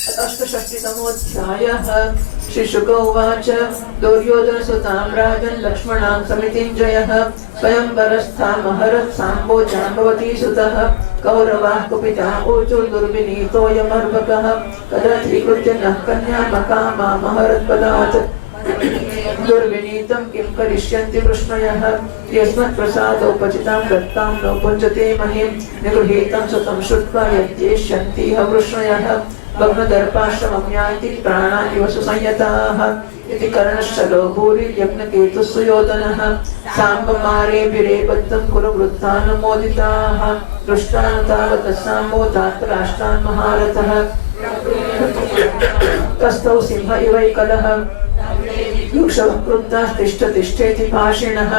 अष्टषष्टितमोऽध्यायः। श्रीशुक उवाच दुर्योधनसुतां राजन् लक्ष्मणां समितिञ्जयः स्वयंवरस्थामहरत् साम्बो जाम्बवती सुतः कौरवाः कुपिता ऊचुर्दुर्विनीतोऽयमर्भकः कदाचिकृत्य नः कन्यामकामामहरत्पदात् दुर्विनीतं किं करिष्यन्ति वृष्णयः यस्मत्प्रसादोपचितां दत्तां नो पुञ्जते महीं निगृहीतं सुतं श्रुत्वा यद्येष्यन्ति वृष्णयः भग्नदर्पाश्रमं यान्ति प्राणानिव सुसंयताः इति कर्णश्चलो भूरिर्यज्ञकेतुः सुयोधनः साम्बमारेभिरेबद्धं कुरुवृत्तानुमोदिताः दृष्टान् तावत् साम्बो धार्तराष्ट्रान् महारथः तस्थौ सिंह इवैकलः युक्षवक्रुद्धास्तिष्ठतिष्ठेति भाषिणः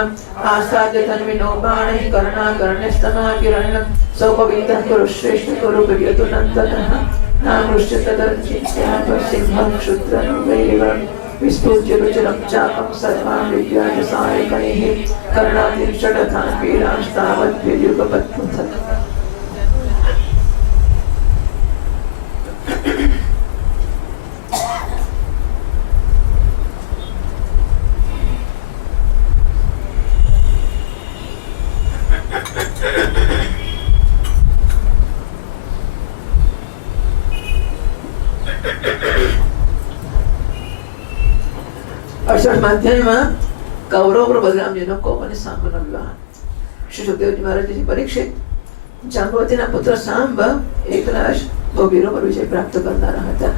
आसाद्य तन्विनो बाणैः कर्णाकर्ण्यस्तमाकिरणं सौपवीतः कुरु श्रेष्ठ कुरु प्रियतु नन्दनः नामृश्य तदर्चित्यापसिंहं क्षुद्रं वैरिवं विस्फुज्य रुचिरं चापं सर्वां विद्याजसायकैः कर्णातिं षडथान् वीरांस्तावद्भिर्युगपत्पृथक् अध्यायમાં કૌરવ और बलराम जी को અને સાંબનો વિવાહ। શ્રી સુખદેવજી મહારાજજી પરીક્ષિત જાંબવતીના પુત્ર સાંબ એકલા બહુ વીરો પર વિજય પ્રાપ્ત કરનારા હતા।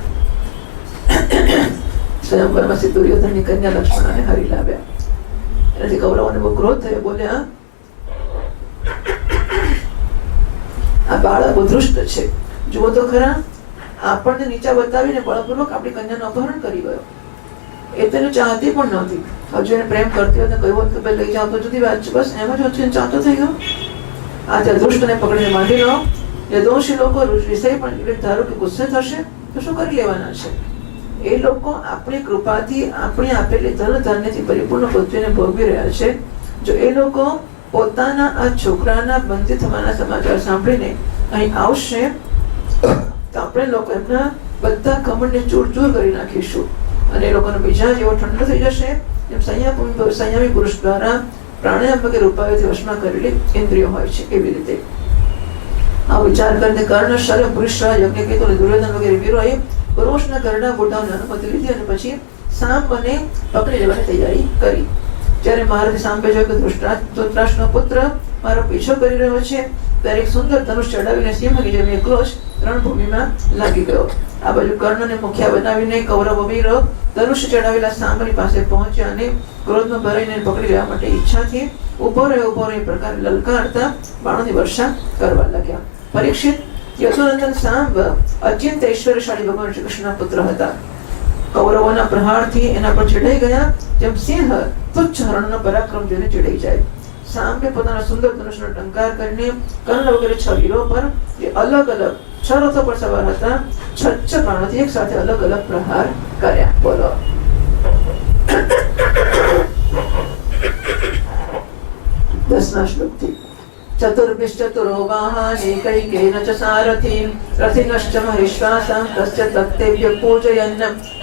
સ્વયંવરમાં શ્રી દુર્યોધનની કન્યા લક્ષ્મણાને હરી લાવ્યા। એનાથી કૌરવોને બહુ ક્રોધ થયો, બોલ્યા આ બાળક ઉદ્ધૃષ્ટ છે, જુઓ તો ખરા, આપણને નીચા બતાવીને બળપૂર્વક આપણી કન્યાનું અપહરણ કરી ગયો। એ તેને ચાહતી પણ નહોતી, હજુ એને પ્રેમ કરતી હતી, કહ્યું કે ભાઈ લઈ જાઓ તો જુદી વાત છે, બસ એમ જ હજુ ચાહતો થઈ ગયો। આ દુષ્ટને પકડીને બાંધી લો, નિર્દોષી લોકો વિષય પણ ધારો કે ગુસ્સે થશે તો શું કરી લેવાના છે? એ લોકો આપણી કૃપાથી આપણી આપેલી ધન ધાન્યથી પરિપૂર્ણ પૃથ્વીને ભોગવી રહ્યા છે। જો એ લોકો પોતાના આ છોકરાના બંધી થવાના સમાચાર સાંભળીને અહીં આવશે તો આપણે લોકો એમના બધા ઘમંડને ચૂર ચૂર કરી નાખીશું અને એ લોકોનો બીજા જેવો ઠંડો થઈ જશે। એમ સંયમી પુરુષ દ્વારા પ્રાણાયામ વગેરે ઉપાયોથી વશમાં કરેલી ઇન્દ્રિયો હોય છે, એવી રીતે આ વિચાર કરીને કર્ણ શર પુરુષરાજ યજ્ઞકેતુ અને દુર્યોધન વગેરે વીરોએ પુરુષના ઘરના મોઢાઓની અનુમતિ લીધી અને પછી સાંબને પકડી લેવાની તૈયારી કરી। જ્યારે મહારાજ સાંબે જોયું કે ધૃતરાષ્ટ્રનો પુત્ર મારો પીછો કરી રહ્યો છે, ત્યારે એક સુંદર ધનુષ ચડાવીને સિંહની જેમ એકલો જ રણભૂમિમાં લાગી ગયો। આ બાજુ કર્ણને મુખ્ય બનાવીને કૌરવો વીરો ધનુષ્ય ચડાવેલા સાંબની પાસે પહોંચ્યા અને ક્રોધમાં ભરાઈને પકડી લેવા માટે ઈચ્છાથી ઉભો રહ્યો એ પ્રકારે લલકારતા બાણોની વર્ષા કરવા લાગ્યા। પરીક્ષિત યશોનંદન સાંબ અત્યંત ઐશ્વર્યશાળી ભગવાન શ્રી કૃષ્ણના પુત્ર હતા। કૌરવોના પ્રહારથી એના પર ચડાઈ ગયા, જેમ સિંહ તુચ્છ હરણનો પરાક્રમ જોઈને ચડાઈ જાય। સાંબે પોતાના સુંદર ધનુષનો ટંકાર કરીને કર્ણ વગેરે 6 વીરો પર જે અલગ અલગ 6 રથો પર સવાર હતા 6 બાણોથી એક સાથે અલગ અલગ પ્રહાર કર્યા। બોલો 10મા શ્લોકથી चतुर्भिश्चतुरो वाहानेकैकेन च सारथिं रथिनश्च महिश्वासां तस्य तत्तेभ्य पूजयन्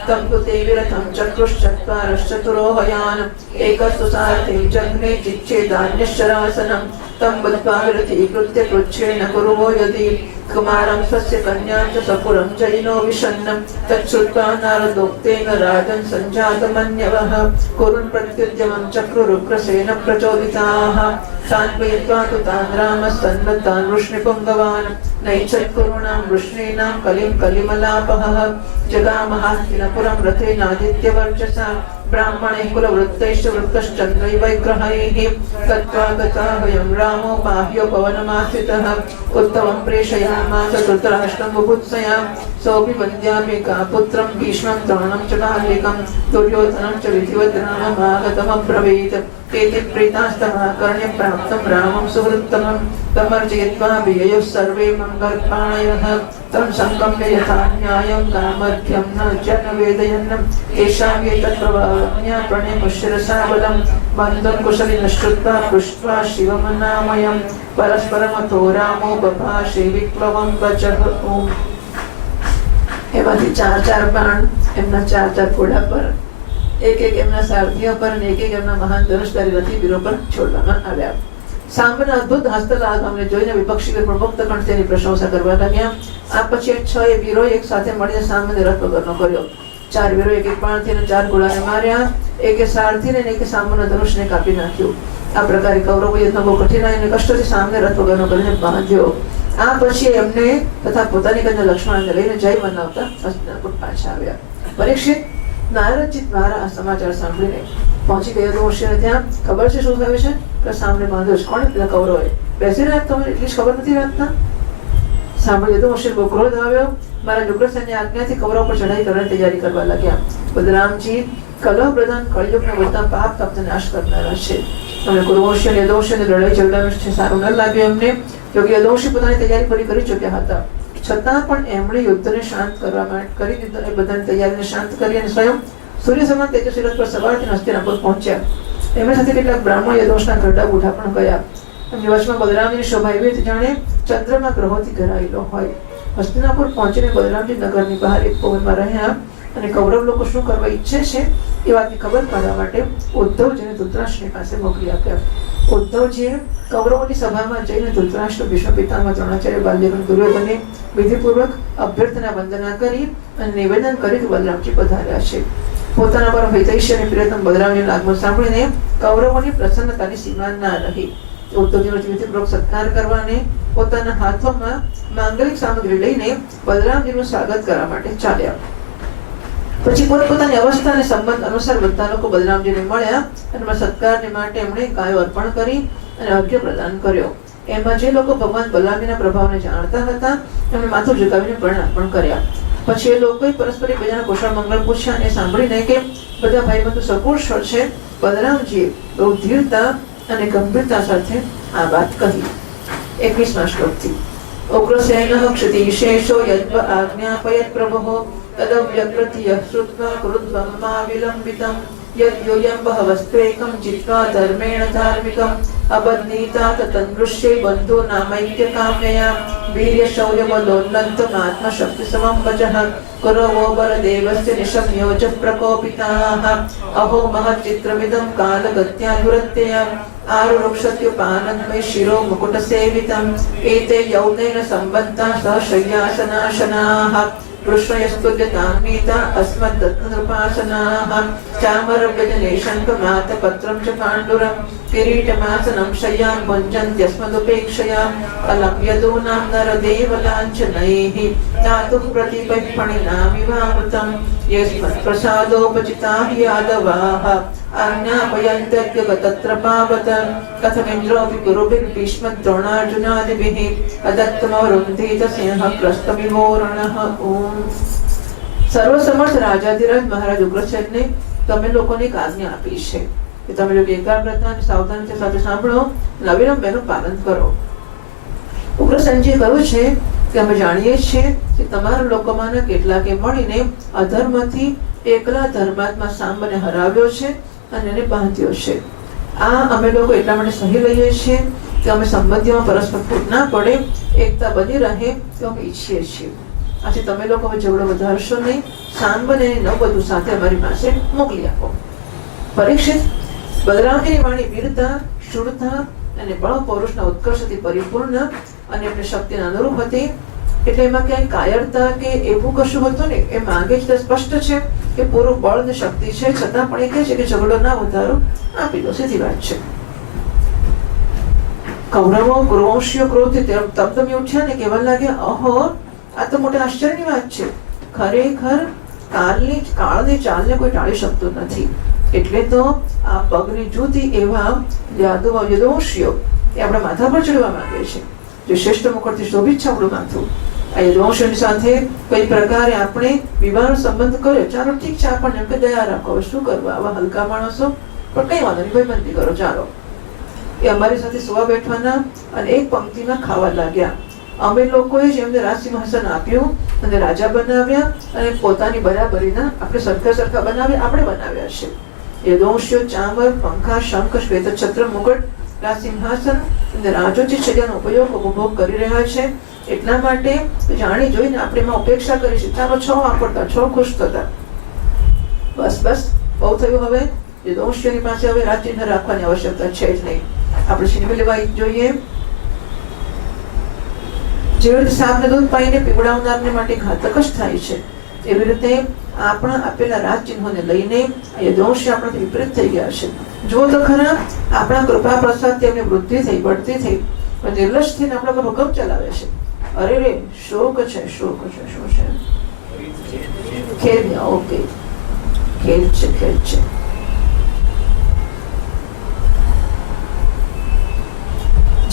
तं कृते विरथं चक्रुश्चत्वारश्चतुरो हयान् एकस्तु सारथिं जघ्ने चिच्छेदान्यश्चरासनं तं बद्ध्वा विरथीकृत्य कृच्छ्रेण कुरुवो यदि कुमारं स्वस्य कन्यां च सपुरं जयिनो विषन्नं तच्छ्रुत्वा नारदोक्तेन राजन् सञ्जातमन्यवः कुरुन् प्रत्युद्यमं चक्रुरुग्रसेन प्रचोदिताः सान्वयित्वा तु तान् रामस्तन्वतान् वृष्णिपुङ्गवान् नैच्छत्कुरूणां वृष्णीनां कलिं कलिमलापहः जगामहास्तिनपुरं रथेनादित्यवर्चसा ब्राह्मणैः कुलवृत्तैश्च वृत्तश्चन्द्रैवैग्रहैः गत्वा गताहयं रामो बाह्योपवनमास्थितः उत्तमं प्रेषयामास धृतराष्ट्रं बुभुत्सया सोऽपि वन्द्याम्बिका पुत्रं भीष्मं द्रोणं च बालिकं दुर्योधनं च विधिवत् राममागतमब्रवीत् तेति प्रीतास्तमाकर्ण्य प्राप्तं रामं सुहृत्तमं तमर्जयित्वा विययुः सर्वे मङ्गलपाणयः तं संगम्य यथा न्यायं कामर्थ्यं न जनवेदयन् येषां एतत्प्रभावज्ञा प्रणेमुशिरसा बलं बन्धुं कुशलिनश्रुत्वा पृष्ट्वा शिवमनामयं परस्परमथो रामो बभाषे विप्लवं वचः। એમાંથી 4 બાણ એમના 4 ઘોડા પર, એક એમના સારથીઓ પર અને એક એમના મહાન ધનુષધારી રથી વીરો પર છોડવામાં આવ્યા. સાંબના અદ્ભુત હસ્તલાગ અમને જોઈને વિપક્ષી વીર પ્રમુક્ત કંઠથી પ્રશંસા કરવા લાગ્યા. આ પછી 6 વીરો એક સાથે મળીને સાંબને રથ વગરનો કર્યો. 4 વીરો એક બાણથી અને 4 ઘોડાને માર્યા. એક સારથીને અને એક સાંબના ધનુષને કાપી નાખ્યું. આ પ્રકારે કૌરવો યુદ્ધમાં બહુ કઠિનાઈ અને કષ્ટથી સામને રથ વગરનો કરીને બાંધ્યો. આ પછી એમને તથા પોતાની કન્યા લક્ષ્મણને લઈને જય મનાવતા હસ્તિનાપુર પાછા આવ્યા. પરીક્ષિત નારદજી દ્વારા આ સમાચાર સાંભળીને પહોંચી ગયા ઋષિને ત્યાં. ખબર છે શું થયું છે? કે સામને બાંધ્યો છે. કોણે? પેલા કૌરવોએ. બેસી રહ્યા તમે એટલી જ ખબર નથી રાખતા? સાંભળ્યું તો ઋષિ બહુ ક્રોધ આવ્યો. મારા યુગ્રસેનની આજ્ઞાથી કૌરવ પર ચઢાઈ કરવાની તૈયારી કરવા લાગ્યા. બલરામજી કલહ પ્રધાન કળયુગના બધા પાપ તપ્ત નાશ કરનારા છે. અને કુરુવંશી અને યદુવંશીની લડાઈ ઝઘડા સારું ન લાગ્યું એમને. યોગી યદુવંશી પોતાની તૈયારી પૂરી કરી ચૂક્યા હતા. છતાં પણ એમણે યુદ્ધને શાંત કરવા માટે કરી દીધું. એ બધાની તૈયારીને શાંત કરી અને સ્વયં સૂર્ય સમાન તેજસ્વી રથ પર સવાર થઈને હસ્તિનાપુર પહોંચ્યા. એમની સાથે કેટલાક બ્રાહ્મણ યદુવંશના ગઢડા બુઢા પણ ગયા. એમની વચમાં બલરામજીની શોભા એવી હતી જાણે ચંદ્રમાં ગ્રહોથી ઘેરાયેલો હોય. હસ્તિનાપુર પહોંચીને બલરામજી નગરની બહાર એક ભવનમાં રહ્યા અને કૌરવ લોકો શું કરવા ઈચ્છે છે એ વાતની ખબર પાડવા માટે ઉદ્ધવજીને ધૃતરાષ્ટ્રની પાસે મોકલી આપ્યા. ઉદ્ધવજીએ કૌરવોની સભામાં જઈને ધૃતરાષ્ટ્ર, ભીષ્મ પિતામહ, દ્રોણાચાર્ય, બાલ્યગ્રહ, દુર્યોધને વિધિપૂર્વક અભ્યર્થના વંદના કરી અને નિવેદન કરી કે બલરામજી પધાર્યા છે. પોતાના પર હિતૈષી અને પ્રિયતમ બલરામજીનું આગમન સાંભળીને કૌરવોની પ્રસન્નતાની સીમા ના રહી. ઉદ્ધવજીનો વિધિપૂર્વક સત્કાર કરવા અને પોતાના હાથોમાં માંગલિક સામગ્રી લઈને બલરામજીનું સ્વાગત કરવા માટે ચાલ્યા. પછી પોતપોતાની અવસ્થા અને સંબંધ અનુસાર બધા લોકો બલરામજીને મળ્યા અને સત્કારને માટે એમણે ગાયો અર્પણ કરી અને અર્ઘ્ય પ્રદાન કર્યો. એમાં જે લોકો ભગવાન બલરામજીના પ્રભાવને જાણતા હતા એમણે માથું ઝુકાવીને પ્રણામ પણ કર્યા. પછી એ લોકોએ પરસ્પર એકબીજાના કુશળ મંગળ પૂછ્યા અને સાંભળીને કે બધા ભાઈબંધો સકુશળ છે, બલરામજીએ બહુ ધીરતા અને ગંભીરતા સાથે આ વાત કહી. 21મા શ્લોકથી ઉગ્રસેનઃ ક્ષિતિશેષો યદ્વ આજ્ઞાપયત પ્રભુઃ તદવ્યકૃત્ય શ્રુત્વા ક્રુદ્ધં મા વિલંબિતં યદ્યોયં બહવસ્ત્વેકં જિત્વા ધર્મેણ ધાર્મિકં અબધ્નીતા તતન્દૃશ્યે બંધો નામૈક્ય કામ્યયા વીર્ય શૌર્ય બલોન્નતમાત્મ શક્તિ સમં વચઃ કુરવો બલદેવસ્ય નિશમ્યોજ પ્રકોપિતાઃ અહો મહચ્ચિત્રમિદં કાલગત્યા દુરત્યયા આરુરુક્ષત્યુપાનન્મય શિરો મુકુટ સેવિતં એતે યૌનેન સંબદ્ધા સશય્યાસનાશનાઃ કૃષ્ણયસ્તુલ્યતાન્વિતા અસ્મદ્દત્તનૃપાસનાઃ ચામરવ્યજનેશંકમાતપત્રં ચ પાંડુરં કિરીટમાસनं શય્યાં ભુञ्जन्त्यस्मदुपेक्षया અલં યદૂનાં નરદેવલાંછનૈઃ દાતુઃ પ્રતિપૈફણિનામિવામૃતં યસ્મત્પ્રસાદોપચિતાઃ યાદવાઃ આજ્ઞાપયન્त्यद्यगतत्र पावत कथमिन्द्रोऽपि गुरुभिर्भीष्मद्रोणार्जुनादिभिः अदत्तमवरुन्धीत सिंहक्रस्तमिवोरणः. ओम. સર્વસમર્થ રાજાધિરાજ મહારાજ ઉગ્રસેનને તમે લોકોને એક આજ્ઞા આપી છે કે તમે લોકો એકાગ્રતા અને સાવધાની સાથે સાંભળો અને અવિલંબ એનું પાલન કરો. ઉગ્રસેનજીએ કહ્યું છે કે અમે જાણીએ છીએ કે તમારા લોકોમાંના કેટલાકે મળીને અધર્મથી એકલા ધર્માત્મા સાંબને હરાવ્યો છે અને એને બાંધ્યો છે. આ અમે લોકો એટલા માટે સહી લઈએ છીએ કે અમે સંબંધીઓમાં પરસ્પર ફૂટ ના પડે, એકતા બની રહે તો અમે ઈચ્છીએ છીએ. આથી તમે લોકો હવે ઝઘડો વધારશો નહીં, સાંબને નવવધુ સાથે અમારી પાસે મોકલી આપો. પરીક્ષિત, બલરામજીની વાણી વીરતા, શૂરતા અને બળ પૌરુષના ઉત્કર્ષથી પરિપૂર્ણ અને એમની શક્તિના અનુરૂપ હતી. એટલે એમાં ક્યાંય કાયરતા કે એવું કશું હતું ને. એ માંગે છે સ્પષ્ટ છે કે પૂરું બળ અને શક્તિ છે, છતાં પણ એ કહે છે કે ઝઘડો ના વધારો, આપી દો. સીધી વાત છે. કૌરવો કુરુવંશીઓ ક્રોધથી તમતમી ઉઠ્યા ને કહેવા લાગ્યા, અહો, આ તો મોટા આશ્ચર્યની વાત છે. ખરેખર કાળની ચાલને કોઈ ટાળી શકતું નથી. એટલે તો આ પગની જૂતી એવા યદુવંશીઓ એ આપણા માથા પર ચડવા માંગે છે. જે શ્રેષ્ઠ મુખરથી શોભિત છે આપણું માથું. આ યદુવંશીઓની સાથે કઈ પ્રકારે આપણે વિવાહનો સંબંધ કર્યો, ચાલો ઠીક છે, આપણને એમ કે દયા રાખો, હવે શું કરવા, આવા હલકા માણસો, પણ કઈ વાંધો નહીં, ભાઈબંધી કરો, ચાલો. એ અમારી સાથે સુવા બેઠવાના અને એક પંક્તિમાં ખાવા લાગ્યા. અમે લોકોએ જ એમને રાજસિંહાસન આપ્યું અને રાજા બનાવ્યા અને પોતાની બરાબરીના આપણે સરખા બનાવ્યા, આપણે બનાવ્યા છે. યદુવંશીઓ ચામર, પંખા, શંખ, શ્વેત છત્ર, મુકટ સિંહાસન અને રાજોચિત જગ્યાનો ઉપયોગ ઉપભોગ કરી રહ્યા છે. એટલા માટે જાણી જોઈને આપણે એમાં ઉપેક્ષા કરી છે. ચાલો 6 વાપરતા, 6 ખુશ થતા. બસ બહુ થયું. હવે એ દોષીઓની પાસે હવે રાજચિહ્ન રાખવાની આવશ્યકતા છે જ નહીં. આપણે છીનવી લેવા જોઈએ. જેવી રીતે સાપને દૂધ પાઈને પીવડાવનારને માટે ઘાતક જ થાય છે, એવી રીતે આપણા આપેલા રાજચિહ્નોને લઈને એ દોષ આપણાથી વિપરીત થઈ ગયા છે. જો તો ખરા આપણા કૃપા પ્રસાદ તેમની વૃદ્ધિ થઈ, બઢતી થઈ, પણ નિર્લજ થઈને આપણા પર હુકમ ચલાવે છે. અરે રે શોક છે, શું છે? ખેદ. ઓકે, ખેદ છે.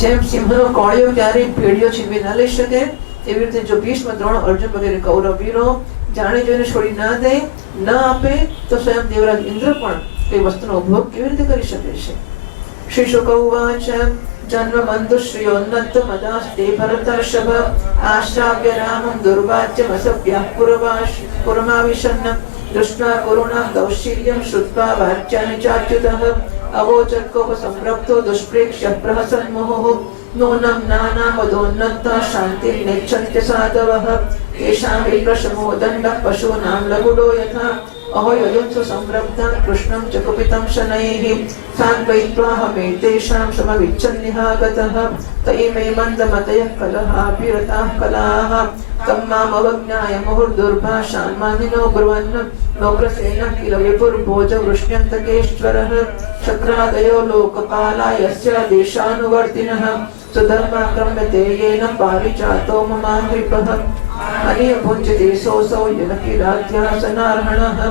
જેમ સિંહનો કોળિયો ક્યારેય ભેડિયો છીનવી ના લઈ શકે, એવી રીતે જો ભીષ્મ, દ્રોણ, અર્જુન વગેરે કૌરવ વીરો જાણી જોઈને છોડી ના દે, ન આપે, તો સ્વયં દેવરાજ ઇન્દ્ર પણ તે વસ્તુનો ઉપભોગ કેવી રીતે કરી શકે છે? શ્રી શુક ઉવાચ જન્મ મંદુશ્રીયોન્નત મદાસ્તે ભરતર્ષભ આશ્રાવ્ય રામં દુર્વાચ્યમસભ્યઃ પુરમાવિશન્ન દૃષ્ટ્વા કરુણાં દૌશીલ્યં શ્રુત્વા વાચ્યાનિ ચાચ્યુતઃ અવોચકોપસંરબ્ધો દુષ્પ્રેક્ષ્ય પ્રહસન મોહો નૂનં નાનામદોન્નતઃ શાંતિં નેચ્છન્ત્ય સાધવઃ તેષાં વિપ્રશમો દંડઃ પશૂનાં લગુડો યથા અહો યદુંસો સંરબ્ધં કૃષ્ણં ચ કુપિतं શનૈઃ સાન્વયિત્વાહમેતેષાં સમવિચ્છન્નિહાગતઃ તયે મે મંદમતયઃ કલહાભિરતાઃ કલાઃ તમ્મામવજ્ઞાય મુહુર્દુર્ભાષાन् માનિનો બ્રુવन् નોગ્રસેન કિલ વિપુર્ભોજ વૃષ્ણ્યંતકેશ્વરઃ શક્રાદયો લોકપાલા યસ્ય દેશાનુવર્તિનઃ સુધર્માક્રમ્યતે યેન પારિજાતો મમાન્દ્રિપઃ અનિય ભુંજતે સોऽસૌ યનકિલાધ્યાસનાર્હણઃ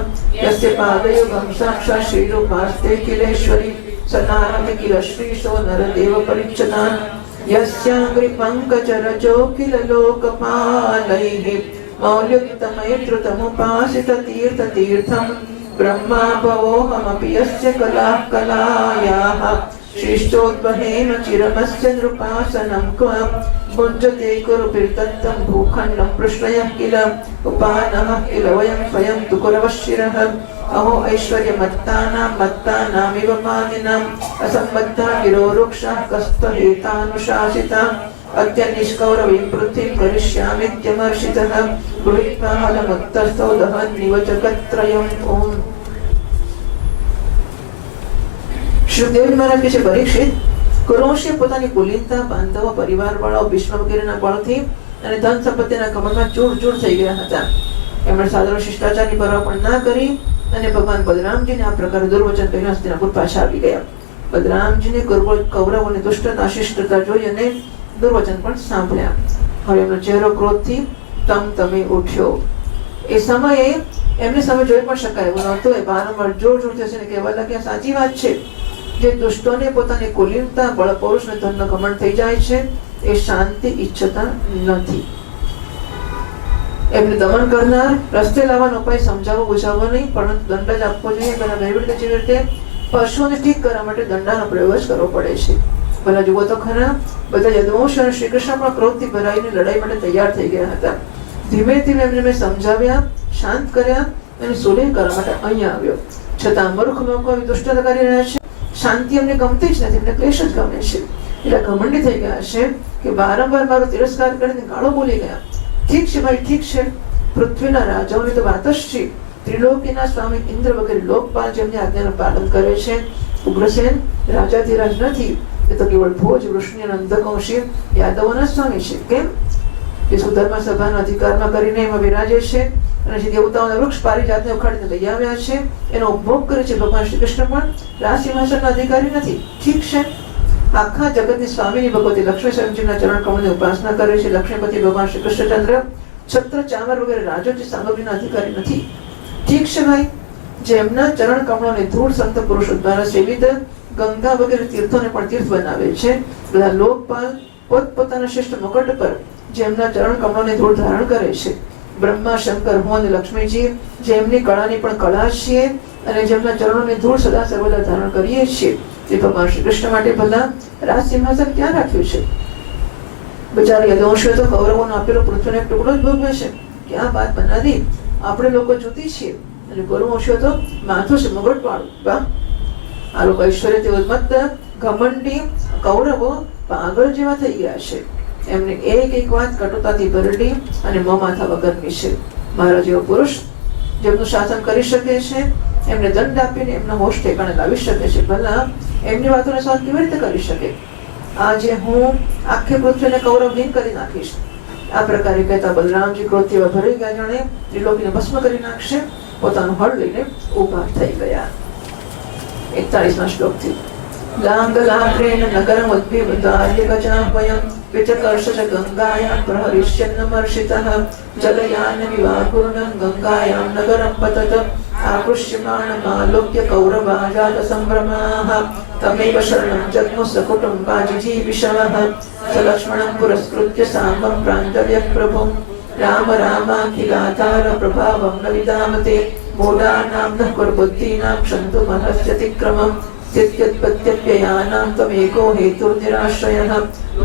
યસ્ય પાદયુગં સાક્ષાत् શ્રીરૂપાસ્તે કિલેશ્વરી સનારમે કિલ શ્રીશો નરદેવ પરિચ્છન્નાન યસ્યાંગ્રિપંકજરજો કિલ લોકપાલૈઃ મૌલ્યુક્તમૈત્રુતमुपासित तीर्थतीर्थं ब्रह्मा भवोऽहमपि यस्य कलाः कलायाः शिष्टोद्वहेन चिरमस्य नृपासनं क्व भुञ्जते कुरुभिर्दत्तं भूखण्डं पृष्णयः किल उपानः किल वयं स्वयं तु कुरवशिरः अहो ऐश्वर्यमत्तानामिव मानिनाम् असम्बद्धा गिरो वृक्षः कस्तहेतानुशासिता अद्य निष्कौरवीं पृथ्वीं करिष्यामीत्यमर्षितः गृहीत्वा हलमुत्तस्थौ दहन्निव जगत्त्रयम् ओम्। શ્રીદેવ મહારાજ કે છે, પરીક્ષિત, કુરુવંશીએ પોતાની કુલીનતા, બાંધવો, પરિવારવાળાઓ, ભીષ્મ વગેરેના બળથી અને ધન સંપત્તિના ઘમંડમાં ચૂર થઈ ગયા હતા. એમણે સાધારણ શિષ્ટાચારની પરવા પણ ના કરી અને ભગવાન બલરામજીને આ પ્રકારે દુર્વચન કહીને હસ્તિનાપુર પાછા આવી ગયા. બલરામજીને કૌરવોની દુષ્ટતા, શિષ્ટતા જોઈ અને દુર્વચન પણ સાંભળ્યા. હવે એમનો ચહેરો ક્રોધથી તમ ઉઠ્યો. એ સમયે એમને સામે જોઈ પણ શકાય એવું નહોતું. એ વારંવાર જોરથી હસીને કહેવા લાગ્યા, સાચી વાત છે, જે દુષ્ટોને પોતાની કુલીનતા, બળ, પૌરુષ અને ધનનો ઘમંડ થઈ જાય છે, એ શાંતિ ઈચ્છતા નથી. એમને દમન કરનાર રસ્તે લાવવાનો ઉપાય સમજાવવો, બુજાવવો નહીં, પરંતુ દંડ જ આપવો જોઈએ. જેવી રીતે પશુઓને ઠીક કરવા માટે દંડાનો પ્રયોગ જ કરવો પડે છે. ભલા જુઓ તો ખરા, બધા યદુવંશ અને શ્રી કૃષ્ણ પણ ક્રોધથી ભરાઈને લડાઈ માટે તૈયાર થઈ ગયા હતા. ધીમે એમને મેં સમજાવ્યા, શાંત કર્યા અને સુલેહ કરવા માટે અહીંયા આવ્યો. છતાં મૂર્ખ લોકો આવી દુષ્ટતા કરી રહ્યા છે. શાંતિ એમને ગમતી જ નથી, એમને ક્લેશ જ ગમે છે. એટલે ઘમંડી થઈ ગયા છે કે વારંવાર મારો તિરસ્કાર કરીને ગાળો બોલી ગયા. ઠીક છે ભાઈ, ઠીક છે. પૃથ્વીના રાજાઓની તો વાત જ છે. ત્રિલોકીના સ્વામી ઇન્દ્ર વગેરે લોકપાલ જેમની આજ્ઞાનું પાલન કરે છે. ઉગ્રસેન રાજાધિરાજ નથી, એ તો કેવળ ભોજ, વૃષ્ણિ અને અંધકૌશી યાદવોના સ્વામી છે. કેમ? એ સુધર્મા સભાના અધિકારમાં કરીને એમાં વિરાજે છે અને જે દેવતાઓના વૃક્ષ પારિજાતને ઉખાડીને લઈ આવ્યા છે, એનો ઉપભોગ કરે છે. ભગવાન શ્રી કૃષ્ણ પણ રાજસિંહાસનના અધિકારી નથી. ઠીક છે. આખા જગતની સ્વામીની ભગવતી લક્ષ્મી સ્વયંજીના ચરણ કમળની ઉપાસના કરે છે. લક્ષ્મીપતિ ભગવાન શ્રી કૃષ્ણચંદ્ર છત્ર, ચામર વગેરે રાજોચિત સામગ્રીના અધિકારી નથી. ઠીક છે ભાઈ. જેમના ચરણ કમળોને ધૂળ સંત પુરુષો દ્વારા સેવિત ગંગા વગેરે તીર્થોને પણ તીર્થ બનાવે છે. બધા લોકપાલ પોતપોતાના શ્રેષ્ઠ મુકટ પર જેમના ચરણ કમળોને ધૂળ ધારણ કરે છે. બ્રહ્મા, શંકર, હું અને લક્ષ્મીજી જેમની કળાની પણ કળા છીએ અને જેમના ચરણોની ધૂળ સદા સર્વદા ધારણ કરીએ છીએ, તે ભગવાન શ્રી કૃષ્ણ માટે ભલા રાજ સિંહાસન ક્યાં રાખ્યું છે? બિચારા યદુવંશીઓ તો કૌરવોનો આપેલો પૃથ્વીનો એક ટુકડો જ ભોગવે છે. ક્યાં વાત બના દી. આપણે લોકો જુદી છીએ અને કૌરવવંશીઓ તો માથું છે મુગટ વાળું. આ લોકો ઐશ્વર્યથી ઉન્મત્ત ઘમંડી કૌરવો પાગલ જેવા થઈ ગયા છે. એમની એક વાત કટુતાથી ભરેલી અને મોંમાથા વગરની છે. મારા જેવો પુરુષ જેમનું શાસન કરી શકે છે, એમને દંડ આપીને એમના હોશ ઠેકાણે લાવી શકે છે, ભલા એમની વાતોને સહન કેવી રીતે કરી શકે? આજે હું આખી પૃથ્વીને કૌરવહીન કરી નાખીશ. આ પ્રકારે કહેતા બલરામજી ક્રોધથી ભરાઈ ગયા, જાણે ત્રિલોકીને ભસ્મ કરી નાખશે. પોતાનું હળ લઈને ઉભા થઈ ગયા. 41મા શ્લોકથી લાંગલાંગ્રેણ નગરમ ઉદ્ભિવદાર્ય ગજાહ્વયં વિચકર્ષચ ગંગાયાં પ્રહરિષ્યન્નમર્ષિતઃ જલયાન વિવાકુર્ણં ગંગાયાં નગરં પતત આકૃષ્યમાણમાલોક્ય કૌરવાજાત સંભ્રમાઃ તમેવ શરણં જગ્મુઃ સકુટુંબા જીજીવિષવઃ સલક્ષ્મણં પુરસ્કૃત્ય સામં પ્રાञ्जलयः પ્રભું રામ રામાખિલાધાર પ્રભાવં ન વિદામતે મૂઢાનાં ન કુર્બુદ્ધીનાં ક્ષन्तु મહસ્યતિક્રમम् त्यक्त्यत्पत्यप्ययानां त्वमेको हेतुर्निराश्रयः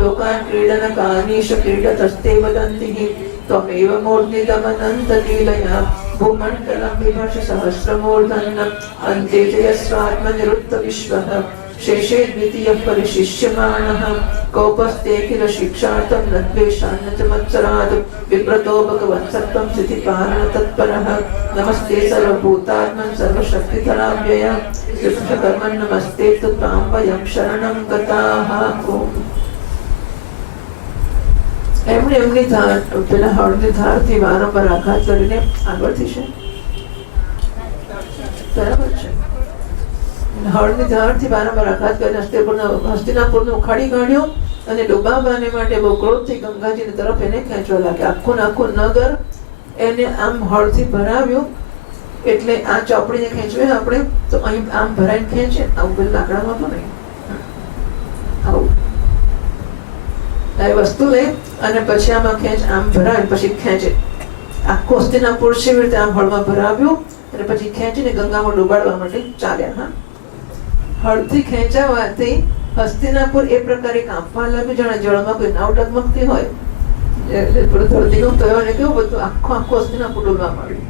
लोकान् क्रीडनकानीश क्रीडतस्ते वदन्ति त्वमेव मूर्ध्निदमनन्तलीलया भूमण्डलं बिभर्ष सहस्रमूर्धन्यम् अन्ते च यस्वात्मनिरुद्धविश्वः शेषे द्वितीयः परिशिष्यमाणः कौपस्तेऽखिल शिक्षार्थं न द्वेषान्न च मत्सरात् विप्रतो भगवन् सत्त्वं स्थितिपालनतत्परः नमस्ते सर्वभूतात्मन् सर्वशक्तिधराव्यय कृष्णकर्मन् नमस्ते तु त्वां वयं शरणं गताः. એમણે એમની પેલા હળની ધારથી વારંવાર આઘાત કરીને આગળથી છે, બરાબર છે. હળની ધારથી વારંવાર આઘાત કરીને હસ્તિનાપુરને ઉખાડી કાઢ્યો અને ડુબાવવાને માટે બહુ ક્રોધથી ગંગાજીની તરફ એને ખેંચવા લાગ્યા. આખું આખું નગર એને આમ હળથી ભરાવ્યું. એટલે આ ચોપડીને ખેંચવે આપણે તો અહીં આમ ભરાઈને ખેંચે. આવું પેલું લાકડામાં હતું નહીં, આવું એ વસ્તુ લે અને પછી આમાં ખેંચ, આમ ભરાય પછી ખેંચે. આખું હસ્તિનાપુર છે રીતે આમ હળમાં ભરાવ્યું અને પછી ખેંચીને ગંગામાં ડુબાડવા માટે ચાલ્યા. હળથી ખેંચાવાથી હસ્તિનાપુર એ પ્રકારે કાંપવા લાગ્યું, જાણે જળમાં કોઈ નાવ ડગમગતી હોય. ધરતીકંપ થયો અને કેવું બધું આખું હસ્તિનાપુર ડૂબવા માંડ્યું.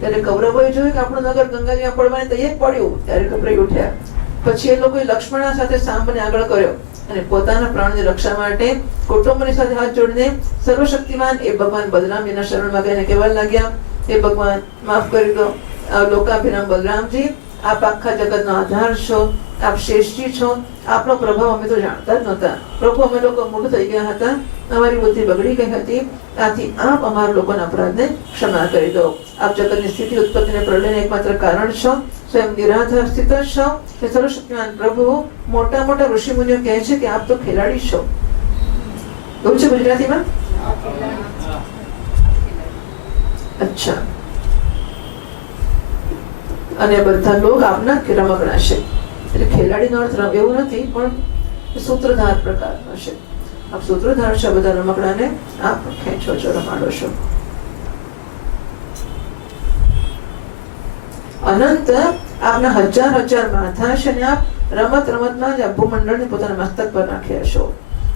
ત્યારે કૌરવોએ જોયું કે આપણું નગર ગંગાજીમાં પડવાની તૈયાર પડ્યું. ત્યારે ગભરાઈ ઉઠ્યા. પછી એ લોકોએ લક્ષ્મણ સાથે સાંભને આગળ કર્યો અને પોતાના પ્રાણની રક્ષા માટે કુટુંબની સાથે હાથ જોડીને સર્વશક્તિમાન એ ભગવાન બલરામજીના શરણમાં ગઈને કહેવા લાગ્યા, હે ભગવાન માફ કરી દો. લોકાભિરામ બલરામજી, આપ આખા જગતનો આધાર છો, આપ શ્રેષ્ઠજી છો. આપનો પ્રભાવ અમે તો જાણતા જ નહોતા. પ્રભુ, અમે લોકો મૂઢ થઈ ગયા હતા, અમારી બુદ્ધિ બગડી ગઈ હતી. આથી આપ અમારા લોકોના અપરાધને ક્ષમા કરી દો. આપ જગતની સ્થિતિ, ઉત્પત્તિ અને પ્રલયના એકમાત્ર કારણ છો. સ્વયં નિરાધાર સ્થિત છો. કે સર્વશક્તિમાન પ્રભુ, મોટા મોટા ઋષિ મુનિઓ કહે છે કે આપ તો ખેલાડી છો. એવું છે ગુજરાતીમાં? અચ્છા. અને બધા લોક આપના રમકડા છે. એટલે ખેલાડીનો અર્થ એવું નથી, પણ સૂત્રધાર પ્રકારનો છે. આપ સૂત્રધાર છો, બધા રમકડાને આપ ખેંચો છો, રમાડો છો. અનંત આપના હજાર હજાર માથા છે અને આપ રમત રમતમાં જ આ ભૂમંડળને પોતાના મસ્તક પર નાખ્યા છો.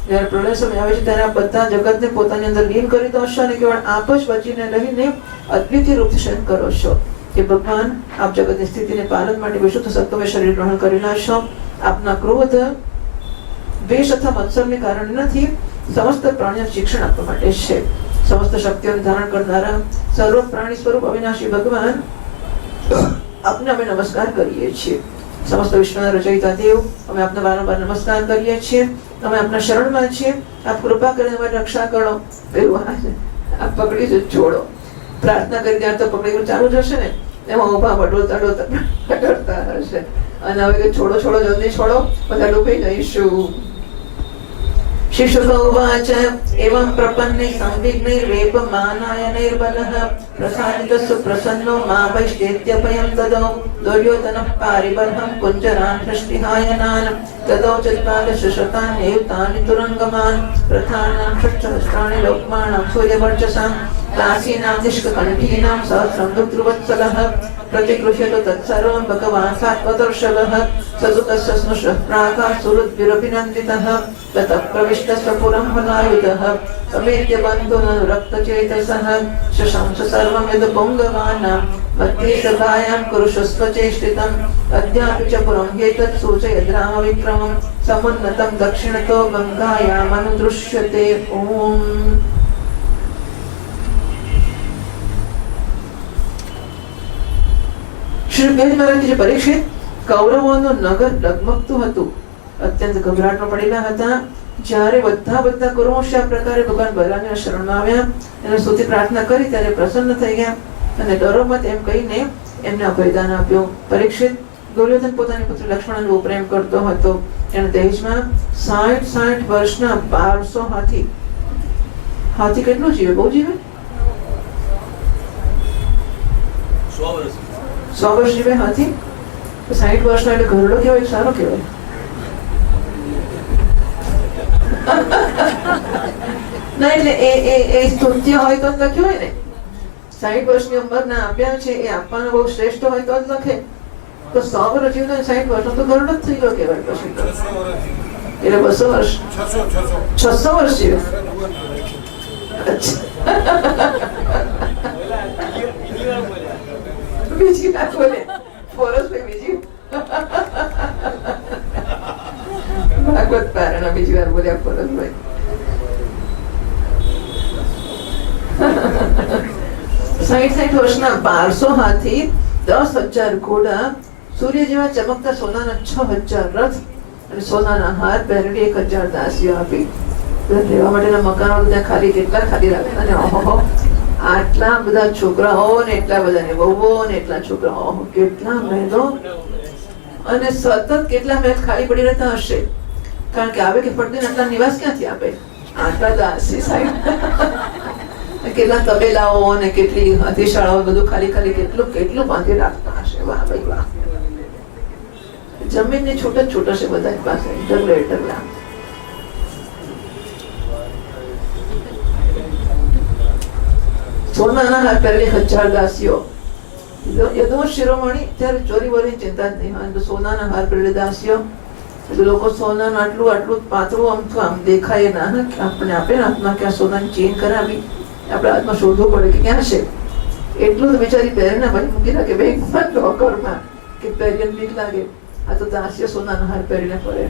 જયારે પ્રલય સમય આવે છે ત્યારે આપ બધા જગતને પોતાની અંદર લીન કરી દો છો અને કેવળ આપ જ બચીને રહીને અદ્વિતીય રૂપથી શયન કરો છો. કે ભગવાન, આપ જગતની સ્થિતિને પાલન માટે વિશુદ્ધ સત્વમય શરીર ગ્રહણ કરેલા છો. આપના ક્રોધ, દ્વેષ અથવા મત્સરને કારણે નથી, સમસ્ત પ્રાણીઓને શિક્ષણ આપવા માટે છે. સમસ્ત શક્તિઓને ધારણ કરનારા સર્વ પ્રાણી સ્વરૂપ અવિનાશી ભગવાન, આપને અમે નમસ્કાર કરીએ છીએ. સમસ્ત વિશ્વના રચયિતા દેવ, અમે આપને વારંવાર નમસ્કાર કરીએ છીએ. અમે આપના શરણમાં છીએ. આપ કૃપા કરીને અમારી રક્ષા કરો. પેલું આપ પકડી છોડો. પ્રાર્થના કરી ત્યારે તો પકડી ચાલુ જ હશે ને, એમાં ઉભા ડોલતા હશે. અને હવે છોડો છોડો, જલ્દી છોડો, બધા ડૂબી જઈશું. शिशुकौवाच एवं प्रपन्ने संविघ्नैर्वेपमानायनैर्बलः प्रसादितः सुप्रसन्नो मा वैश्चेत्यभयं ददौ दुर्योधनः पारिबर्हं कुञ्जरान् हृष्टिहायनान् ददौ चत्वादशशतान् युतानि तुरङ्गमान् रथानां षट्सहस्राणि लोकमाणां सूर्यवर्चसां दासीनां निष्ककण्ठीनां सहस्रं दुर्वत्सलः प्रतिगृह्यतु तत्सर्वं भगवान् सात्वदर्शवः सदुतस्य स्नुषः प्राकाशुरुद्भिरभिनन्दितः ततः प्रविष्टस्य पुरं फलायुधः समेत्य बन्धुननुरक्तचेतसः शशंस सर्वं यदुपुङ्गवानां मध्ये सभायां कुरुषस्व चेष्टितम् अद्यापि च पुरं ह्येतत् सूचयद् रामविक्रमं समुन्नतं दक्षिणतो गङ्गायामनुदृश्यते। ओम् શ્રી બેન મહારાજ પરીક્ષિત કૌરવોનું નગર ડગમગતું હતું, અત્યંત ગભરાટમાં પડેલા હતા. જ્યારે બધા કૌરવો આ પ્રકારે ભગવાન બલરામના શરણમાં આવ્યા, એને સ્તુતિ પ્રાર્થના કરી ત્યારે પ્રસન્ન થઈ ગયા અને ડરોમત એમ કહીને એમને અભયદાન આપ્યું. પરીક્ષિત દુર્યોધન પોતાની પુત્ર લક્ષ્મણનો બહુ પ્રેમ કરતો હતો. એને દહેજમાં 60 વર્ષના 1200 હાથી. હાથી કેટલું જીવે? બહુ જીવે. 100 વર્ષ જીવે હાથી. 60 વર્ષનો એટલે ઘરડો કહેવાય, સારો કહેવાય. ના એટલે એ સ્તુત્ય હોય તો જ લખ્યું હોય ને. 60 વર્ષની ઉંમરના આપ્યા છે એ આપવાનો બહુ શ્રેષ્ઠ હોય તો જ લખે. તો 100 વર્ષ જીવતો 60 વર્ષનો તો ઘરડો જ થઈ ગયો કહેવાય. પછી એટલે 200 વર્ષ 600 વર્ષ જીવે. બીજી વાત બોલે ફોરસ બીજી ભાગવત પારાયણ બીજી વાર બોલ્યા ફોરસભાઈ. 60 વર્ષના 1200 હાથી, 10,000 ઘોડા, સૂર્ય જેવા ચમકતા સોનાના 6,000 રથ અને સોનાના હાર પહેરેલી 1,000 દાસીઓ આપી. રહેવા માટેના મકાનો ત્યાં ખાલી કેટલા ખાલી રાખતા ને ઓહો, આટલા બધા છોકરાઓ ને એટલા બધા ને વહુઓ ને એટલા છોકરાઓ, કેટલા મહેલો અને સતત કેટલા મહેલ ખાલી પડી રહેતા હશે. કારણ કે આવે કે પડદે આટલા નિવાસ ક્યાંથી આપે? આટલા દાસી સાહેબ કેટલા તબેલાઓ અને કેટલી અતિશાળાઓ બધું ખાલી કેટલું બાંધી રાખતા હશે. વાહ ભાઈ વાહ. જમીન ની છૂટ જ છૂટ હશે બધા પાસે, ઢગલા. સોનાના હાર પહેરેલી 1000 દાસીઓ. યદુવંશ શિરોમણી ત્યારે ચોરી વોરીની ચિંતા જ નહીં. સોનાના હાર પહેરેલી દાસીઓ એટલે લોકો સોનાનું આટલું પાતળું આમ દેખાય ના, આપણે આપે ને હાથમાં કે આ સોનાની ચેન કરાવી, આપણે હાથમાં શોધવું પડે કે ક્યાં છે. એટલું તો બિચારી પહેરે ને ભાઈ મૂકી રાખે બેંકમાં લોકરમાં કે પહેરીને બીક લાગે. આ તો દાસીઓ સોનાના હાર પહેરીને ફરે.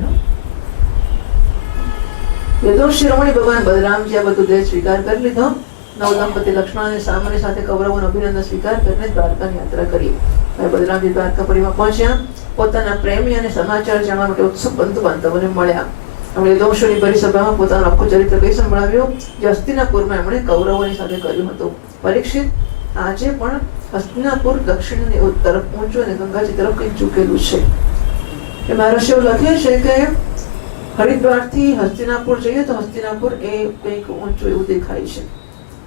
યદુવંશ શિરોમણી ભગવાન બલરામજી આ બધું દેહ સ્વીકાર કરી લીધો. નવદંપતિ લક્ષ્મણ અને સામાન્ય સાથે કૌરવોનો અભિનંદન સ્વીકાર કરીને દ્વારકાની યાત્રા કરી. બલરામજી દ્વારકાપુરીમાં પહોંચ્યા. પોતાના પ્રેમી અને સમાચાર જાણવા માટે ઉત્સુક બંધુ બાંધવોને મળ્યા. એમણે યદુવંશોની ભરી સભામાં પોતાનું આખું ચરિત્ર કહી સંભળાવ્યું, જે હસ્તિનાપુરમાં એમણે કૌરવોની સાથે કર્યું હતું. પરીક્ષિત, આજે પણ હસ્તિનાપુર દક્ષિણની તરફ ઊંચું અને ગંગાજી તરફ કંઈક ઝૂકેલું છે. એ મહારાષ્ટ્ર એવું લખે છે કે હરિદ્વારથી હસ્તિનાપુર જઈએ તો હસ્તિનાપુર એ કંઈક ઊંચું એવું દેખાય છે.